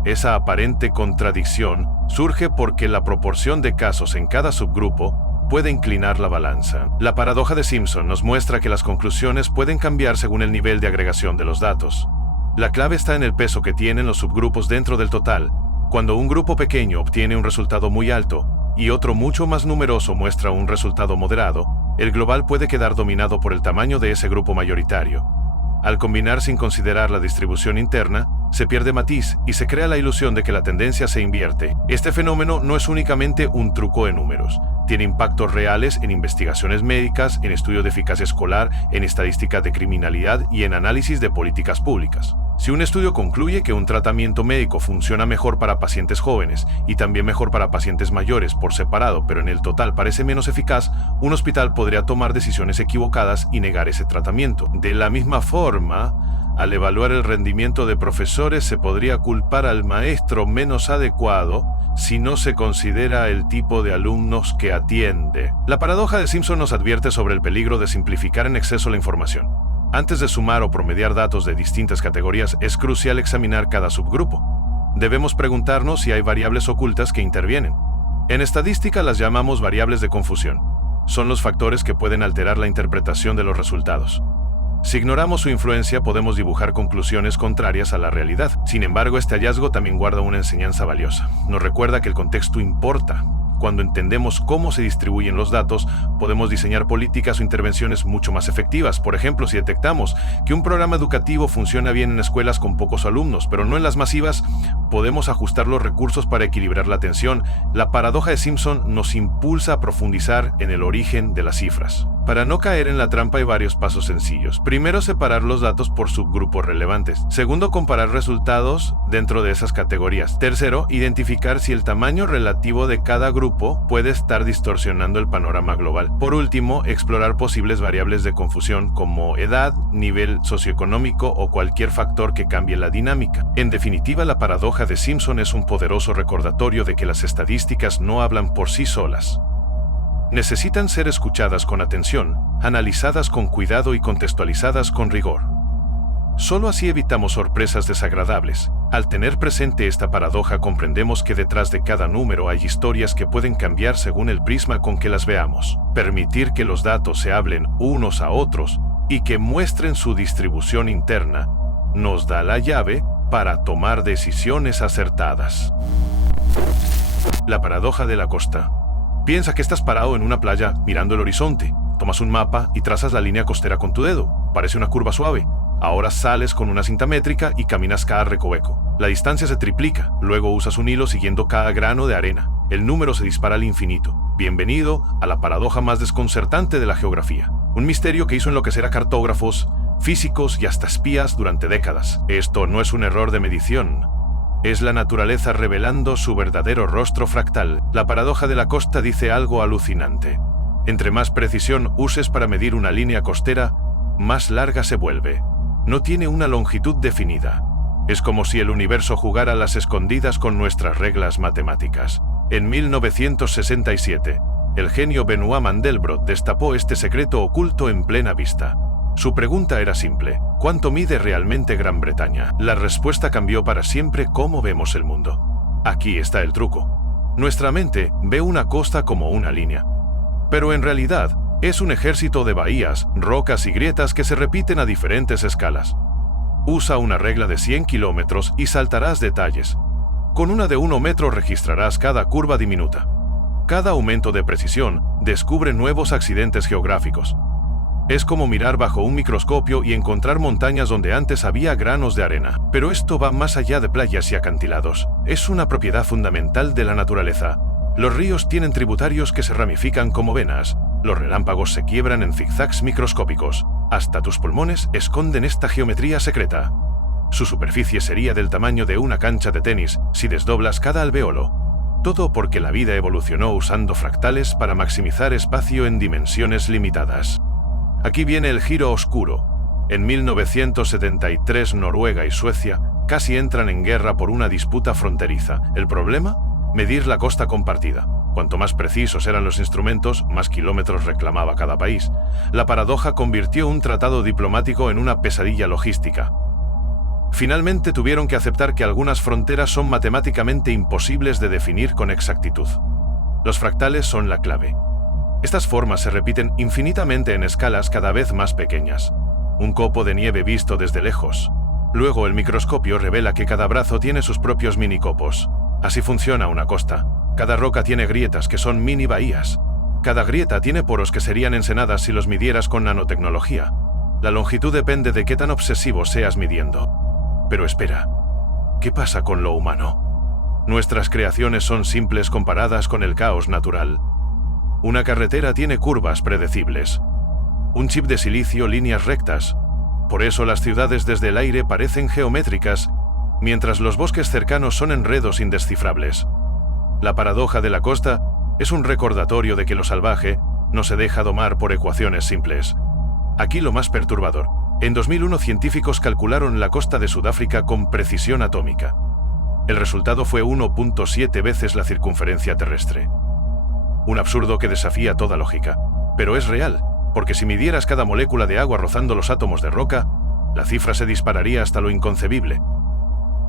Esa aparente contradicción surge porque la proporción de casos en cada subgrupo puede inclinar la balanza. La paradoja de Simpson nos muestra que las conclusiones pueden cambiar según el nivel de agregación de los datos. La clave está en el peso que tienen los subgrupos dentro del total. Cuando un grupo pequeño obtiene un resultado muy alto y otro mucho más numeroso muestra un resultado moderado, el global puede quedar dominado por el tamaño de ese grupo mayoritario. Al combinar sin considerar la distribución interna, se pierde matiz y se crea la ilusión de que la tendencia se invierte. Este fenómeno no es únicamente un truco de números. Tiene impactos reales en investigaciones médicas, en estudios de eficacia escolar, en estadísticas de criminalidad y en análisis de políticas públicas. Si un estudio concluye que un tratamiento médico funciona mejor para pacientes jóvenes y también mejor para pacientes mayores por separado, pero en el total parece menos eficaz, un hospital podría tomar decisiones equivocadas y negar ese tratamiento. De la misma forma, al evaluar el rendimiento de profesores se podría culpar al maestro menos adecuado si no se considera el tipo de alumnos que atiende. La paradoja de Simpson nos advierte sobre el peligro de simplificar en exceso la información. Antes de sumar o promediar datos de distintas categorías, es crucial examinar cada subgrupo. Debemos preguntarnos si hay variables ocultas que intervienen. En estadística las llamamos variables de confusión. Son los factores que pueden alterar la interpretación de los resultados. Si ignoramos su influencia, podemos dibujar conclusiones contrarias a la realidad. Sin embargo, este hallazgo también guarda una enseñanza valiosa. Nos recuerda que el contexto importa. Cuando entendemos cómo se distribuyen los datos, podemos diseñar políticas o intervenciones mucho más efectivas. Por ejemplo, si detectamos que un programa educativo funciona bien en escuelas con pocos alumnos, pero no en las masivas, podemos ajustar los recursos para equilibrar la atención. La paradoja de Simpson nos impulsa a profundizar en el origen de las cifras. Para no caer en la trampa hay varios pasos sencillos. Primero, separar los datos por subgrupos relevantes. Segundo, comparar resultados dentro de esas categorías. Tercero, identificar si el tamaño relativo de cada grupo puede estar distorsionando el panorama global. Por último, explorar posibles variables de confusión como edad, nivel socioeconómico o cualquier factor que cambie la dinámica. En definitiva, la paradoja de Simpson es un poderoso recordatorio de que las estadísticas no hablan por sí solas. Necesitan ser escuchadas con atención, analizadas con cuidado y contextualizadas con rigor. Solo así evitamos sorpresas desagradables. Al tener presente esta paradoja, comprendemos que detrás de cada número hay historias que pueden cambiar según el prisma con que las veamos. Permitir que los datos se hablen unos a otros y que muestren su distribución interna nos da la llave para tomar decisiones acertadas. La paradoja de la costa. Piensa que estás parado en una playa mirando el horizonte. Tomas un mapa y trazas la línea costera con tu dedo. Parece una curva suave. Ahora sales con una cinta métrica y caminas cada recoveco. La distancia se triplica. Luego usas un hilo siguiendo cada grano de arena. El número se dispara al infinito. Bienvenido a la paradoja más desconcertante de la geografía. Un misterio que hizo enloquecer a cartógrafos, físicos y hasta espías durante décadas. Esto no es un error de medición. Es la naturaleza revelando su verdadero rostro fractal. La paradoja de la costa dice algo alucinante. Entre más precisión uses para medir una línea costera, más larga se vuelve. No tiene una longitud definida. Es como si el universo jugara a las escondidas con nuestras reglas matemáticas. En 1967, el genio Benoit Mandelbrot destapó este secreto oculto en plena vista. Su pregunta era simple: ¿cuánto mide realmente Gran Bretaña? La respuesta cambió para siempre cómo vemos el mundo. Aquí está el truco. Nuestra mente ve una costa como una línea, pero en realidad es un ejército de bahías, rocas y grietas que se repiten a diferentes escalas. Usa una regla de 100 kilómetros y saltarás detalles. Con una de 1 metro registrarás cada curva diminuta. Cada aumento de precisión descubre nuevos accidentes geográficos. Es como mirar bajo un microscopio y encontrar montañas donde antes había granos de arena. Pero esto va más allá de playas y acantilados. Es una propiedad fundamental de la naturaleza. Los ríos tienen tributarios que se ramifican como venas. Los relámpagos se quiebran en zigzags microscópicos. Hasta tus pulmones esconden esta geometría secreta. Su superficie sería del tamaño de una cancha de tenis si desdoblas cada alvéolo. Todo porque la vida evolucionó usando fractales para maximizar espacio en dimensiones limitadas. Aquí viene el giro oscuro. En 1973, Noruega y Suecia casi entran en guerra por una disputa fronteriza. ¿El problema? Medir la costa compartida. Cuanto más precisos eran los instrumentos, más kilómetros reclamaba cada país. La paradoja convirtió un tratado diplomático en una pesadilla logística. Finalmente tuvieron que aceptar que algunas fronteras son matemáticamente imposibles de definir con exactitud. Los fractales son la clave. Estas formas se repiten infinitamente en escalas cada vez más pequeñas. Un copo de nieve visto desde lejos. Luego el microscopio revela que cada brazo tiene sus propios minicopos. Así funciona una costa. Cada roca tiene grietas que son mini bahías. Cada grieta tiene poros que serían ensenadas si los midieras con nanotecnología. La longitud depende de qué tan obsesivo seas midiendo. Pero espera, ¿qué pasa con lo humano? Nuestras creaciones son simples comparadas con el caos natural. Una carretera tiene curvas predecibles. Un chip de silicio, líneas rectas. Por eso las ciudades desde el aire parecen geométricas, mientras los bosques cercanos son enredos indescifrables. La paradoja de la costa es un recordatorio de que lo salvaje no se deja domar por ecuaciones simples. Aquí lo más perturbador. En 2001 científicos calcularon la costa de Sudáfrica con precisión atómica. El resultado fue 1.7 veces la circunferencia terrestre. Un absurdo que desafía toda lógica. Pero es real, porque si midieras cada molécula de agua rozando los átomos de roca, la cifra se dispararía hasta lo inconcebible.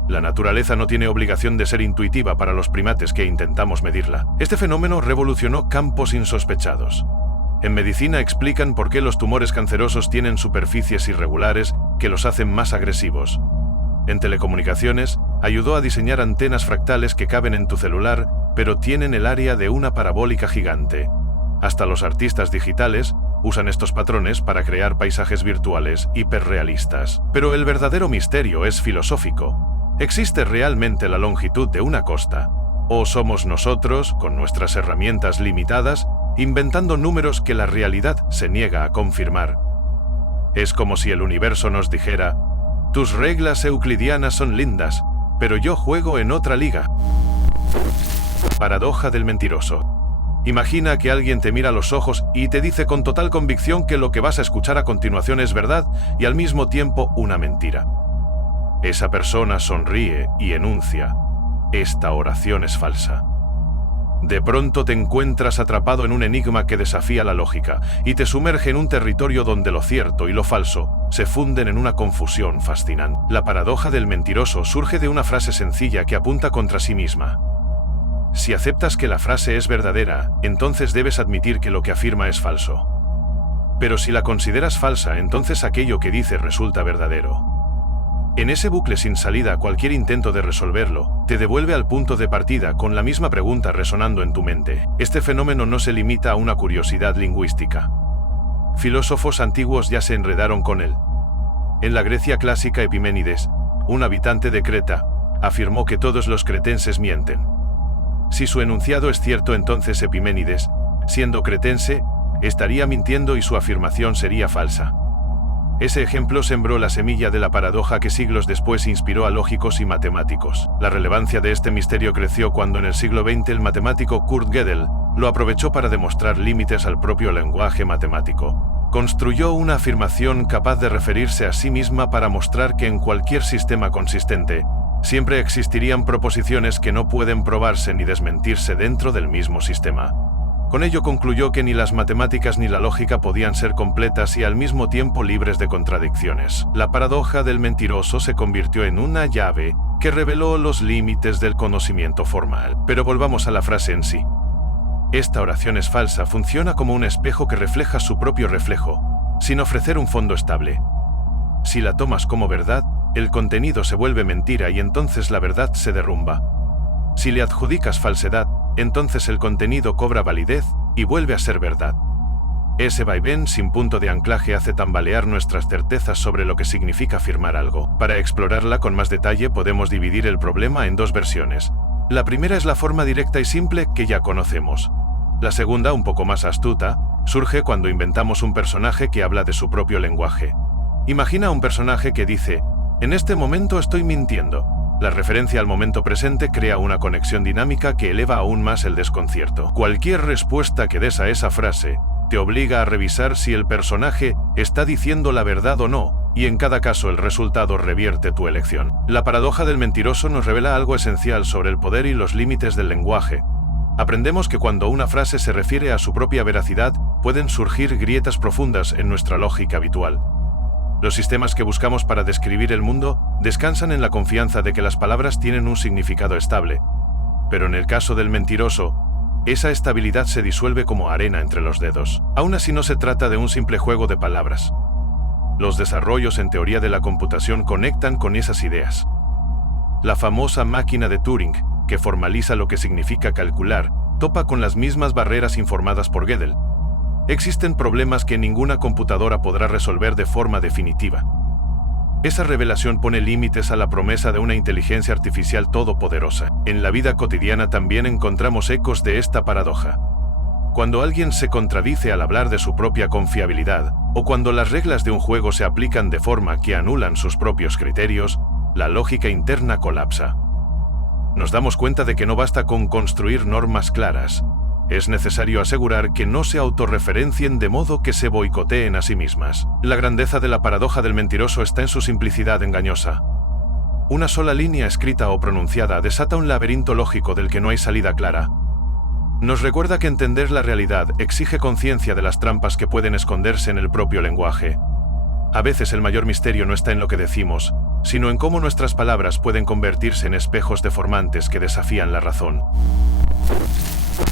La naturaleza no tiene obligación de ser intuitiva para los primates que intentamos medirla. Este fenómeno revolucionó campos insospechados. En medicina explican por qué los tumores cancerosos tienen superficies irregulares que los hacen más agresivos. En telecomunicaciones, ayudó a diseñar antenas fractales que caben en tu celular, pero tienen el área de una parabólica gigante. Hasta los artistas digitales usan estos patrones para crear paisajes virtuales hiperrealistas. Pero el verdadero misterio es filosófico. ¿Existe realmente la longitud de una costa? ¿O somos nosotros, con nuestras herramientas limitadas, inventando números que la realidad se niega a confirmar? Es como si el universo nos dijera: tus reglas euclidianas son lindas, pero yo juego en otra liga. Paradoja del mentiroso. Imagina que alguien te mira a los ojos y te dice con total convicción que lo que vas a escuchar a continuación es verdad y al mismo tiempo una mentira. Esa persona sonríe y enuncia: esta oración es falsa. De pronto te encuentras atrapado en un enigma que desafía la lógica y te sumerge en un territorio donde lo cierto y lo falso se funden en una confusión fascinante. La paradoja del mentiroso surge de una frase sencilla que apunta contra sí misma. Si aceptas que la frase es verdadera, entonces debes admitir que lo que afirma es falso. Pero si la consideras falsa, entonces aquello que dice resulta verdadero. En ese bucle sin salida, cualquier intento de resolverlo te devuelve al punto de partida con la misma pregunta resonando en tu mente. Este fenómeno no se limita a una curiosidad lingüística. Filósofos antiguos ya se enredaron con él. En la Grecia clásica, Epiménides, un habitante de Creta, afirmó que todos los cretenses mienten. Si su enunciado es cierto, entonces Epiménides, siendo cretense, estaría mintiendo y su afirmación sería falsa. Ese ejemplo sembró la semilla de la paradoja que siglos después inspiró a lógicos y matemáticos. La relevancia de este misterio creció cuando en el siglo XX el matemático Kurt Gödel lo aprovechó para demostrar límites al propio lenguaje matemático. Construyó una afirmación capaz de referirse a sí misma para mostrar que en cualquier sistema consistente, siempre existirían proposiciones que no pueden probarse ni desmentirse dentro del mismo sistema. Con ello concluyó que ni las matemáticas ni la lógica podían ser completas y al mismo tiempo libres de contradicciones. La paradoja del mentiroso se convirtió en una llave que reveló los límites del conocimiento formal. Pero volvamos a la frase en sí. Esta oración es falsa, funciona como un espejo que refleja su propio reflejo, sin ofrecer un fondo estable. Si la tomas como verdad, el contenido se vuelve mentira y entonces la verdad se derrumba. Si le adjudicas falsedad, entonces el contenido cobra validez y vuelve a ser verdad. Ese vaivén sin punto de anclaje hace tambalear nuestras certezas sobre lo que significa afirmar algo. Para explorarla con más detalle podemos dividir el problema en dos versiones. La primera es la forma directa y simple que ya conocemos. La segunda, un poco más astuta, surge cuando inventamos un personaje que habla de su propio lenguaje. Imagina un personaje que dice: "En este momento estoy mintiendo". La referencia al momento presente crea una conexión dinámica que eleva aún más el desconcierto. Cualquier respuesta que des a esa frase te obliga a revisar si el personaje está diciendo la verdad o no, y en cada caso el resultado revierte tu elección. La paradoja del mentiroso nos revela algo esencial sobre el poder y los límites del lenguaje. Aprendemos que cuando una frase se refiere a su propia veracidad, pueden surgir grietas profundas en nuestra lógica habitual. Los sistemas que buscamos para describir el mundo descansan en la confianza de que las palabras tienen un significado estable. Pero en el caso del mentiroso, esa estabilidad se disuelve como arena entre los dedos. Aún así no se trata de un simple juego de palabras. Los desarrollos en teoría de la computación conectan con esas ideas. La famosa máquina de Turing, que formaliza lo que significa calcular, topa con las mismas barreras informadas por Gödel. Existen problemas que ninguna computadora podrá resolver de forma definitiva. Esa revelación pone límites a la promesa de una inteligencia artificial todopoderosa. En la vida cotidiana también encontramos ecos de esta paradoja. Cuando alguien se contradice al hablar de su propia confiabilidad, o cuando las reglas de un juego se aplican de forma que anulan sus propios criterios, la lógica interna colapsa. Nos damos cuenta de que no basta con construir normas claras. Es necesario asegurar que no se autorreferencien de modo que se boicoteen a sí mismas. La grandeza de la paradoja del mentiroso está en su simplicidad engañosa. Una sola línea escrita o pronunciada desata un laberinto lógico del que no hay salida clara. Nos recuerda que entender la realidad exige conciencia de las trampas que pueden esconderse en el propio lenguaje. A veces el mayor misterio no está en lo que decimos, sino en cómo nuestras palabras pueden convertirse en espejos deformantes que desafían la razón.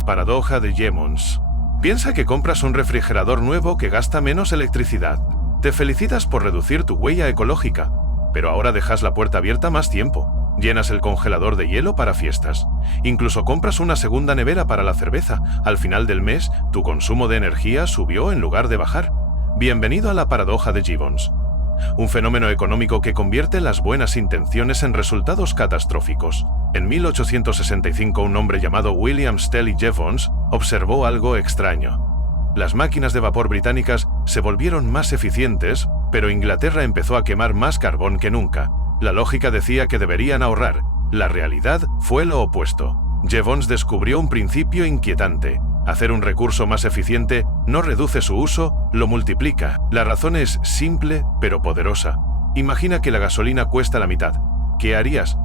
Paradoja de Jevons. Piensa que compras un refrigerador nuevo que gasta menos electricidad. Te felicitas por reducir tu huella ecológica, pero ahora dejas la puerta abierta más tiempo. Llenas el congelador de hielo para fiestas. Incluso compras una segunda nevera para la cerveza. Al final del mes, tu consumo de energía subió en lugar de bajar. Bienvenido a la paradoja de Jevons. Un fenómeno económico que convierte las buenas intenciones en resultados catastróficos. En 1865 un hombre llamado William Stanley Jevons observó algo extraño. Las máquinas de vapor británicas se volvieron más eficientes, pero Inglaterra empezó a quemar más carbón que nunca. La lógica decía que deberían ahorrar. La realidad fue lo opuesto. Jevons descubrió un principio inquietante. Hacer un recurso más eficiente no reduce su uso, lo multiplica. La razón es simple, pero poderosa. Imagina que la gasolina cuesta la mitad. ¿Qué harías?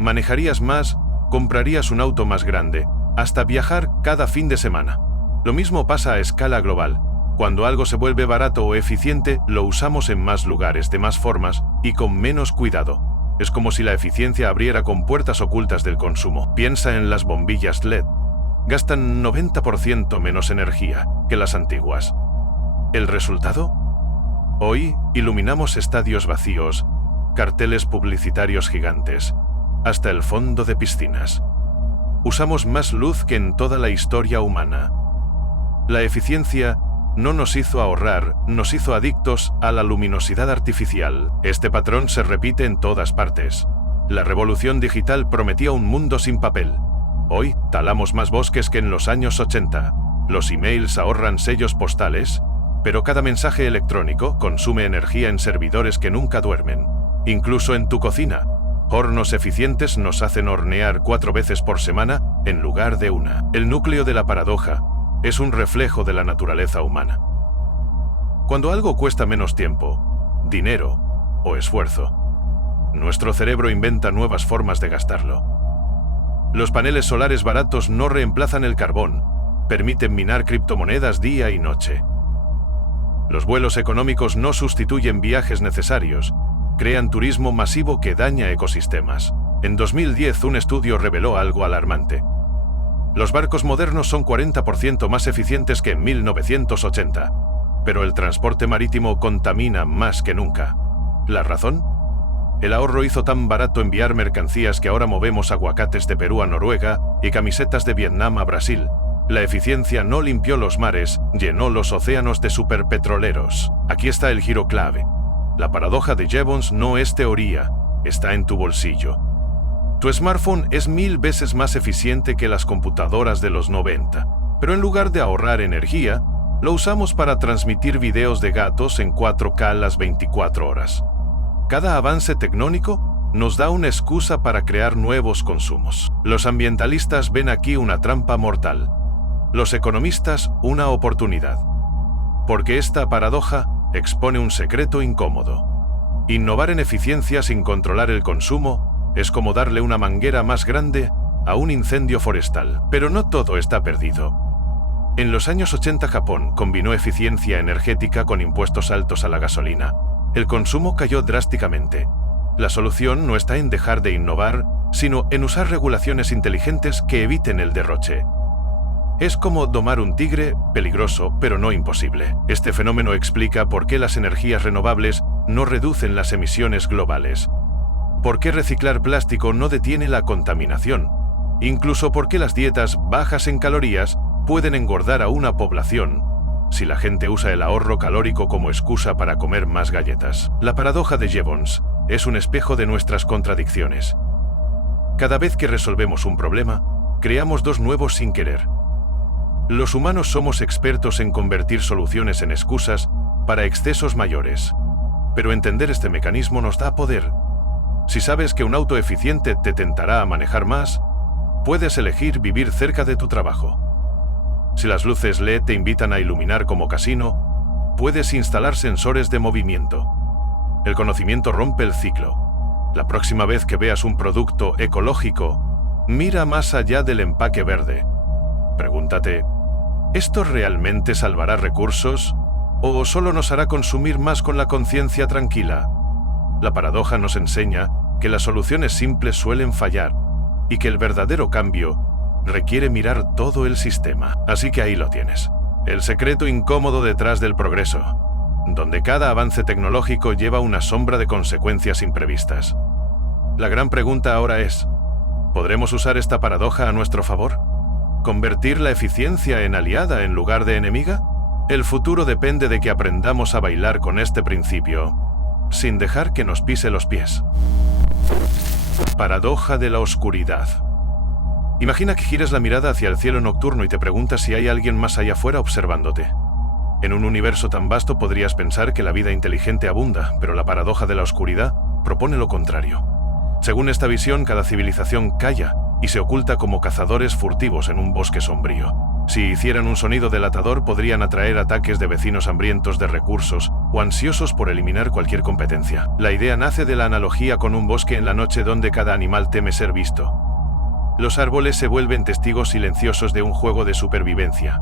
¿Manejarías más? ¿Comprarías un auto más grande? hasta viajar cada fin de semana. Lo mismo pasa a escala global. Cuando algo se vuelve barato o eficiente, lo usamos en más lugares, de más formas y con menos cuidado. Es como si la eficiencia abriera compuertas ocultas del consumo. Piensa en las bombillas LED. Gastan 90% menos energía que las antiguas. ¿El resultado? Hoy iluminamos estadios vacíos, carteles publicitarios gigantes, hasta el fondo de piscinas. Usamos más luz que en toda la historia humana. La eficiencia no nos hizo ahorrar, nos hizo adictos a la luminosidad artificial. Este patrón se repite en todas partes. La revolución digital prometía un mundo sin papel. Hoy talamos más bosques que en los años 80. Los emails ahorran sellos postales, pero cada mensaje electrónico consume energía en servidores que nunca duermen. Incluso en tu cocina, hornos eficientes nos hacen hornear 4 veces por semana en lugar de una. El núcleo de la paradoja es un reflejo de la naturaleza humana. Cuando algo cuesta menos tiempo, dinero o esfuerzo, nuestro cerebro inventa nuevas formas de gastarlo. Los paneles solares baratos no reemplazan el carbón, permiten minar criptomonedas día y noche. Los vuelos económicos no sustituyen viajes necesarios, crean turismo masivo que daña ecosistemas. En 2010 un estudio reveló algo alarmante. Los barcos modernos son 40% más eficientes que en 1980, pero el transporte marítimo contamina más que nunca. ¿La razón? El ahorro hizo tan barato enviar mercancías que ahora movemos aguacates de Perú a Noruega y camisetas de Vietnam a Brasil. La eficiencia no limpió los mares, llenó los océanos de superpetroleros. Aquí está el giro clave. La paradoja de Jevons no es teoría, está en tu bolsillo. Tu smartphone es 1000 veces más eficiente que las computadoras de los 90, pero en lugar de ahorrar energía, lo usamos para transmitir videos de gatos en 4K las 24 horas. Cada avance tecnológico nos da una excusa para crear nuevos consumos. Los ambientalistas ven aquí una trampa mortal. Los economistas, una oportunidad. Porque esta paradoja expone un secreto incómodo. Innovar en eficiencia sin controlar el consumo es como darle una manguera más grande a un incendio forestal. Pero no todo está perdido. En los años 80 Japón combinó eficiencia energética con impuestos altos a la gasolina. El consumo cayó drásticamente. La solución no está en dejar de innovar, sino en usar regulaciones inteligentes que eviten el derroche. Es como domar un tigre, peligroso, pero no imposible. Este fenómeno explica por qué las energías renovables no reducen las emisiones globales. Por qué reciclar plástico no detiene la contaminación. Incluso por qué las dietas bajas en calorías pueden engordar a una población si la gente usa el ahorro calórico como excusa para comer más galletas. La paradoja de Jevons es un espejo de nuestras contradicciones. Cada vez que resolvemos un problema, creamos dos nuevos sin querer. Los humanos somos expertos en convertir soluciones en excusas para excesos mayores. Pero entender este mecanismo nos da poder. Si sabes que un auto eficiente te tentará a manejar más, puedes elegir vivir cerca de tu trabajo. Si las luces LED te invitan a iluminar como casino, puedes instalar sensores de movimiento. El conocimiento rompe el ciclo. La próxima vez que veas un producto ecológico, mira más allá del empaque verde. Pregúntate, ¿esto realmente salvará recursos o solo nos hará consumir más con la conciencia tranquila? La paradoja nos enseña que las soluciones simples suelen fallar y que el verdadero cambio requiere mirar todo el sistema. Así que ahí lo tienes. El secreto incómodo detrás del progreso, donde cada avance tecnológico lleva una sombra de consecuencias imprevistas. La gran pregunta ahora es, ¿podremos usar esta paradoja a nuestro favor? ¿Convertir la eficiencia en aliada en lugar de enemiga? El futuro depende de que aprendamos a bailar con este principio, sin dejar que nos pise los pies. Paradoja de la oscuridad. Imagina que gires la mirada hacia el cielo nocturno y te preguntas si hay alguien más allá afuera observándote. En un universo tan vasto podrías pensar que la vida inteligente abunda, pero la paradoja de la oscuridad propone lo contrario. Según esta visión, cada civilización calla y se oculta como cazadores furtivos en un bosque sombrío. Si hicieran un sonido delatador, podrían atraer ataques de vecinos hambrientos de recursos o ansiosos por eliminar cualquier competencia. La idea nace de la analogía con un bosque en la noche donde cada animal teme ser visto. Los árboles se vuelven testigos silenciosos de un juego de supervivencia.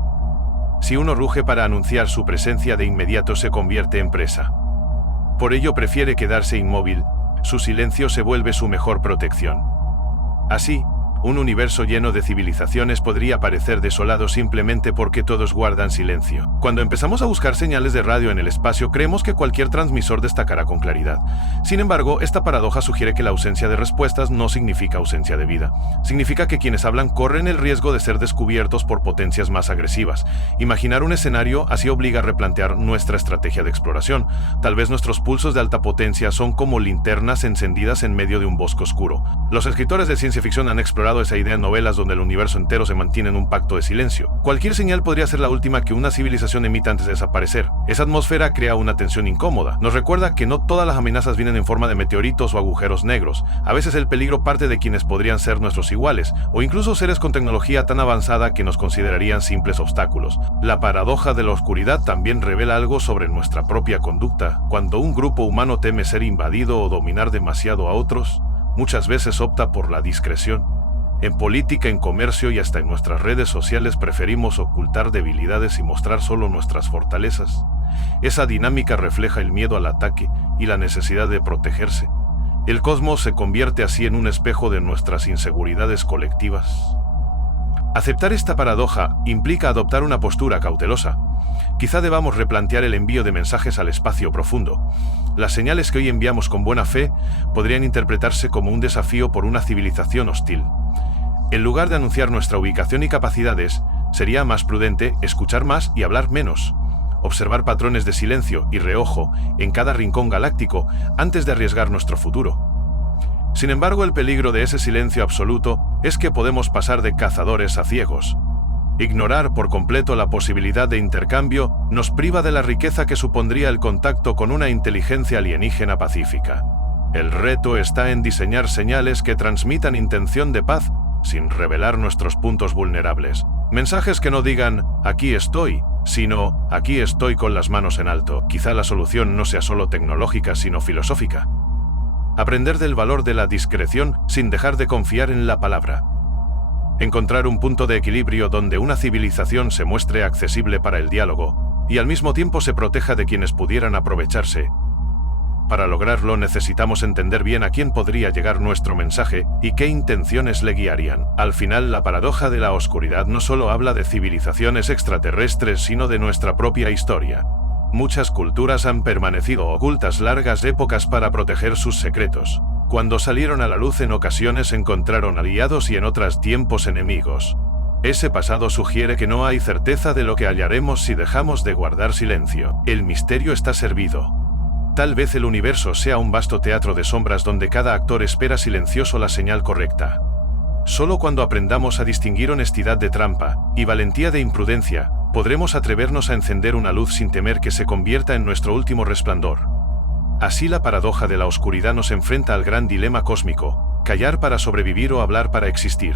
Si uno ruge para anunciar su presencia, de inmediato se convierte en presa. Por ello prefiere quedarse inmóvil, su silencio se vuelve su mejor protección. Así, un universo lleno de civilizaciones podría parecer desolado simplemente porque todos guardan silencio. Cuando empezamos a buscar señales de radio en el espacio, creemos que cualquier transmisor destacará con claridad. Sin embargo, esta paradoja sugiere que la ausencia de respuestas no significa ausencia de vida. Significa que quienes hablan corren el riesgo de ser descubiertos por potencias más agresivas. Imaginar un escenario así obliga a replantear nuestra estrategia de exploración. Tal vez nuestros pulsos de alta potencia son como linternas encendidas en medio de un bosque oscuro. Los escritores de ciencia ficción han explorado esa idea en novelas donde el universo entero se mantiene en un pacto de silencio. Cualquier señal podría ser la última que una civilización emita antes de desaparecer. Esa atmósfera crea una tensión incómoda. Nos recuerda que no todas las amenazas vienen en forma de meteoritos o agujeros negros. A veces el peligro parte de quienes podrían ser nuestros iguales, o incluso seres con tecnología tan avanzada que nos considerarían simples obstáculos. La paradoja de la oscuridad también revela algo sobre nuestra propia conducta. Cuando un grupo humano teme ser invadido o dominar demasiado a otros, muchas veces opta por la discreción. En política, en comercio y hasta en nuestras redes sociales preferimos ocultar debilidades y mostrar solo nuestras fortalezas. Esa dinámica refleja el miedo al ataque y la necesidad de protegerse. El cosmos se convierte así en un espejo de nuestras inseguridades colectivas. Aceptar esta paradoja implica adoptar una postura cautelosa. Quizá debamos replantear el envío de mensajes al espacio profundo. Las señales que hoy enviamos con buena fe podrían interpretarse como un desafío por una civilización hostil. En lugar de anunciar nuestra ubicación y capacidades, sería más prudente escuchar más y hablar menos, observar patrones de silencio y reojo en cada rincón galáctico antes de arriesgar nuestro futuro. Sin embargo, el peligro de ese silencio absoluto es que podemos pasar de cazadores a ciegos. Ignorar por completo la posibilidad de intercambio nos priva de la riqueza que supondría el contacto con una inteligencia alienígena pacífica. El reto está en diseñar señales que transmitan intención de paz sin revelar nuestros puntos vulnerables. Mensajes que no digan «aquí estoy», sino «aquí estoy con las manos en alto». Quizá la solución no sea solo tecnológica, sino filosófica. Aprender del valor de la discreción sin dejar de confiar en la palabra. Encontrar un punto de equilibrio donde una civilización se muestre accesible para el diálogo y al mismo tiempo se proteja de quienes pudieran aprovecharse. Para lograrlo necesitamos entender bien a quién podría llegar nuestro mensaje y qué intenciones le guiarían. Al final, la paradoja de la oscuridad no solo habla de civilizaciones extraterrestres, sino de nuestra propia historia. Muchas culturas han permanecido ocultas largas épocas para proteger sus secretos. Cuando salieron a la luz, en ocasiones encontraron aliados y en otras tiempos enemigos. Ese pasado sugiere que no hay certeza de lo que hallaremos si dejamos de guardar silencio. El misterio está servido. Tal vez el universo sea un vasto teatro de sombras donde cada actor espera silencioso la señal correcta. Solo cuando aprendamos a distinguir honestidad de trampa y valentía de imprudencia, podremos atrevernos a encender una luz sin temer que se convierta en nuestro último resplandor. Así, la paradoja de la oscuridad nos enfrenta al gran dilema cósmico: callar para sobrevivir o hablar para existir.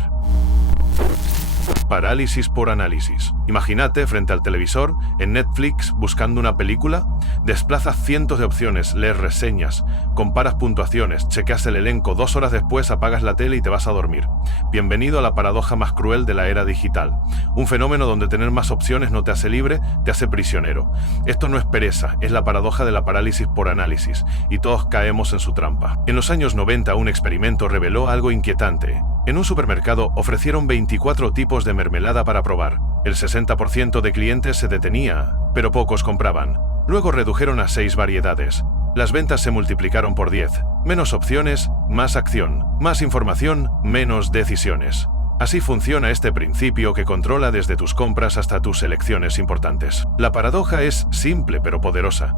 Parálisis por análisis. Imagínate frente al televisor, en Netflix, buscando una película. Desplazas cientos de opciones, lees reseñas, comparas puntuaciones, chequeas el elenco, 2 horas después apagas la tele y te vas a dormir. Bienvenido a la paradoja más cruel de la era digital. Un fenómeno donde tener más opciones no te hace libre, te hace prisionero. Esto no es pereza, es la paradoja de la parálisis por análisis, y todos caemos en su trampa. En los años 90, un experimento reveló algo inquietante. En un supermercado ofrecieron 24 tipos de mermelada para probar. El 60% de clientes se detenía, pero pocos compraban. Luego redujeron a 6 variedades. Las ventas se multiplicaron por 10. Menos opciones, más acción. Más información, menos decisiones. Así funciona este principio que controla desde tus compras hasta tus elecciones importantes. La paradoja es simple pero poderosa.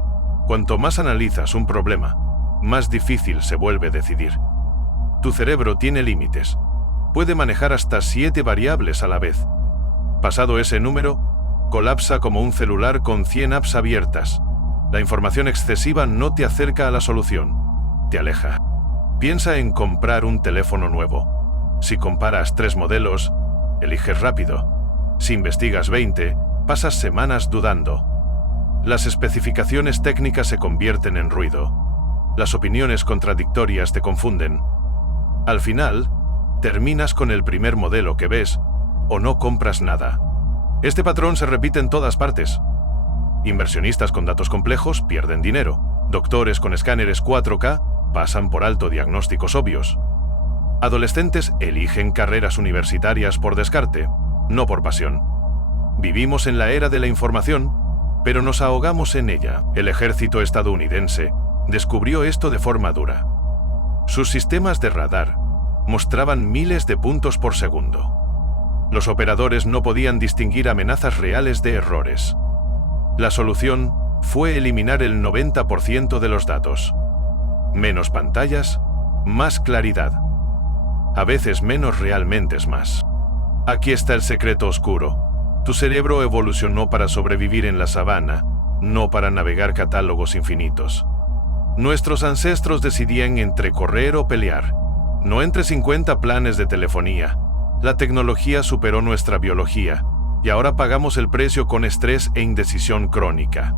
Cuanto más analizas un problema, más difícil se vuelve decidir. Tu cerebro tiene límites. Puede manejar hasta 7 variables a la vez. Pasado ese número, colapsa como un celular con 100 apps abiertas. La información excesiva no te acerca a la solución, te aleja. Piensa en comprar un teléfono nuevo. Si comparas 3 modelos, eliges rápido. Si investigas 20, pasas semanas dudando. Las especificaciones técnicas se convierten en ruido. Las opiniones contradictorias te confunden. Al final, terminas con el primer modelo que ves o no compras nada. Este patrón se repite en todas partes. Inversionistas con datos complejos pierden dinero. Doctores con escáneres 4K pasan por alto diagnósticos obvios. Adolescentes eligen carreras universitarias por descarte, no por pasión. Vivimos en la era de la información, pero nos ahogamos en ella. El ejército estadounidense descubrió esto de forma dura. Sus sistemas de radar mostraban miles de puntos por segundo. Los operadores no podían distinguir amenazas reales de errores. La solución fue eliminar el 90% de los datos. Menos pantallas, más claridad. A veces menos realmente es más. Aquí está el secreto oscuro. Tu cerebro evolucionó para sobrevivir en la sabana, no para navegar catálogos infinitos. Nuestros ancestros decidían entre correr o pelear, no entre 50 planes de telefonía. La tecnología superó nuestra biología, y ahora pagamos el precio con estrés e indecisión crónica.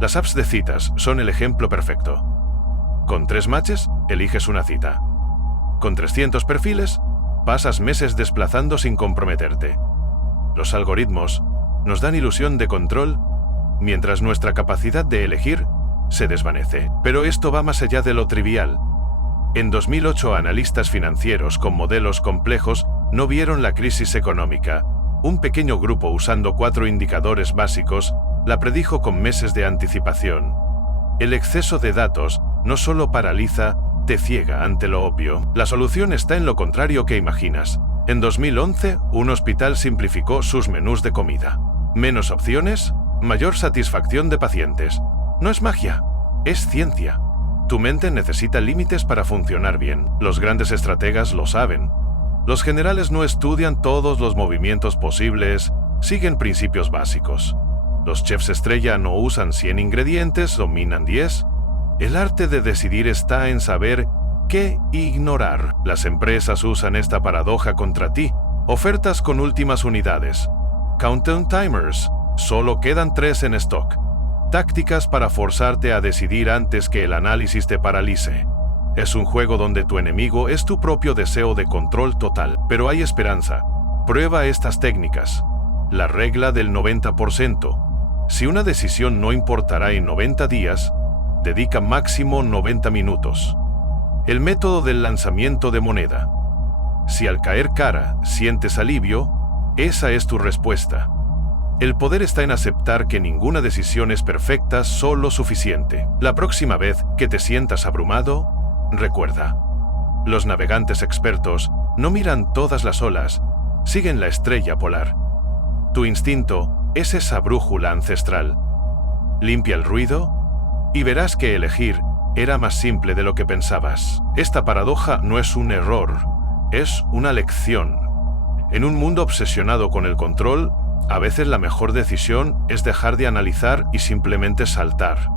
Las apps de citas son el ejemplo perfecto. Con 3 matches, eliges una cita. Con 300 perfiles, pasas meses desplazando sin comprometerte. Los algoritmos nos dan ilusión de control, mientras nuestra capacidad de elegir se desvanece. Pero esto va más allá de lo trivial. En 2008, analistas financieros con modelos complejos no vieron la crisis económica. Un pequeño grupo usando 4 indicadores básicos la predijo con meses de anticipación. El exceso de datos no solo paraliza, te ciega ante lo obvio. La solución está en lo contrario que imaginas. En 2011, un hospital simplificó sus menús de comida. Menos opciones, mayor satisfacción de pacientes. No es magia, es ciencia. Tu mente necesita límites para funcionar bien. Los grandes estrategas lo saben. Los generales no estudian todos los movimientos posibles, siguen principios básicos. Los chefs estrella no usan 100 ingredientes, dominan 10. El arte de decidir está en saber qué ignorar. Las empresas usan esta paradoja contra ti. Ofertas con últimas unidades. Countdown timers. Solo quedan 3 en stock. Tácticas para forzarte a decidir antes que el análisis te paralice. Es un juego donde tu enemigo es tu propio deseo de control total. Pero hay esperanza. Prueba estas técnicas. La regla del 90%. Si una decisión no importará en 90 días, dedica máximo 90 minutos. El método del lanzamiento de moneda. Si al caer cara sientes alivio, esa es tu respuesta. El poder está en aceptar que ninguna decisión es perfecta, solo suficiente. La próxima vez que te sientas abrumado, recuerda. Los navegantes expertos no miran todas las olas, siguen la estrella polar. Tu instinto es esa brújula ancestral. Limpia el ruido y verás que elegir era más simple de lo que pensabas. Esta paradoja no es un error, es una lección. En un mundo obsesionado con el control, a veces la mejor decisión es dejar de analizar y simplemente saltar.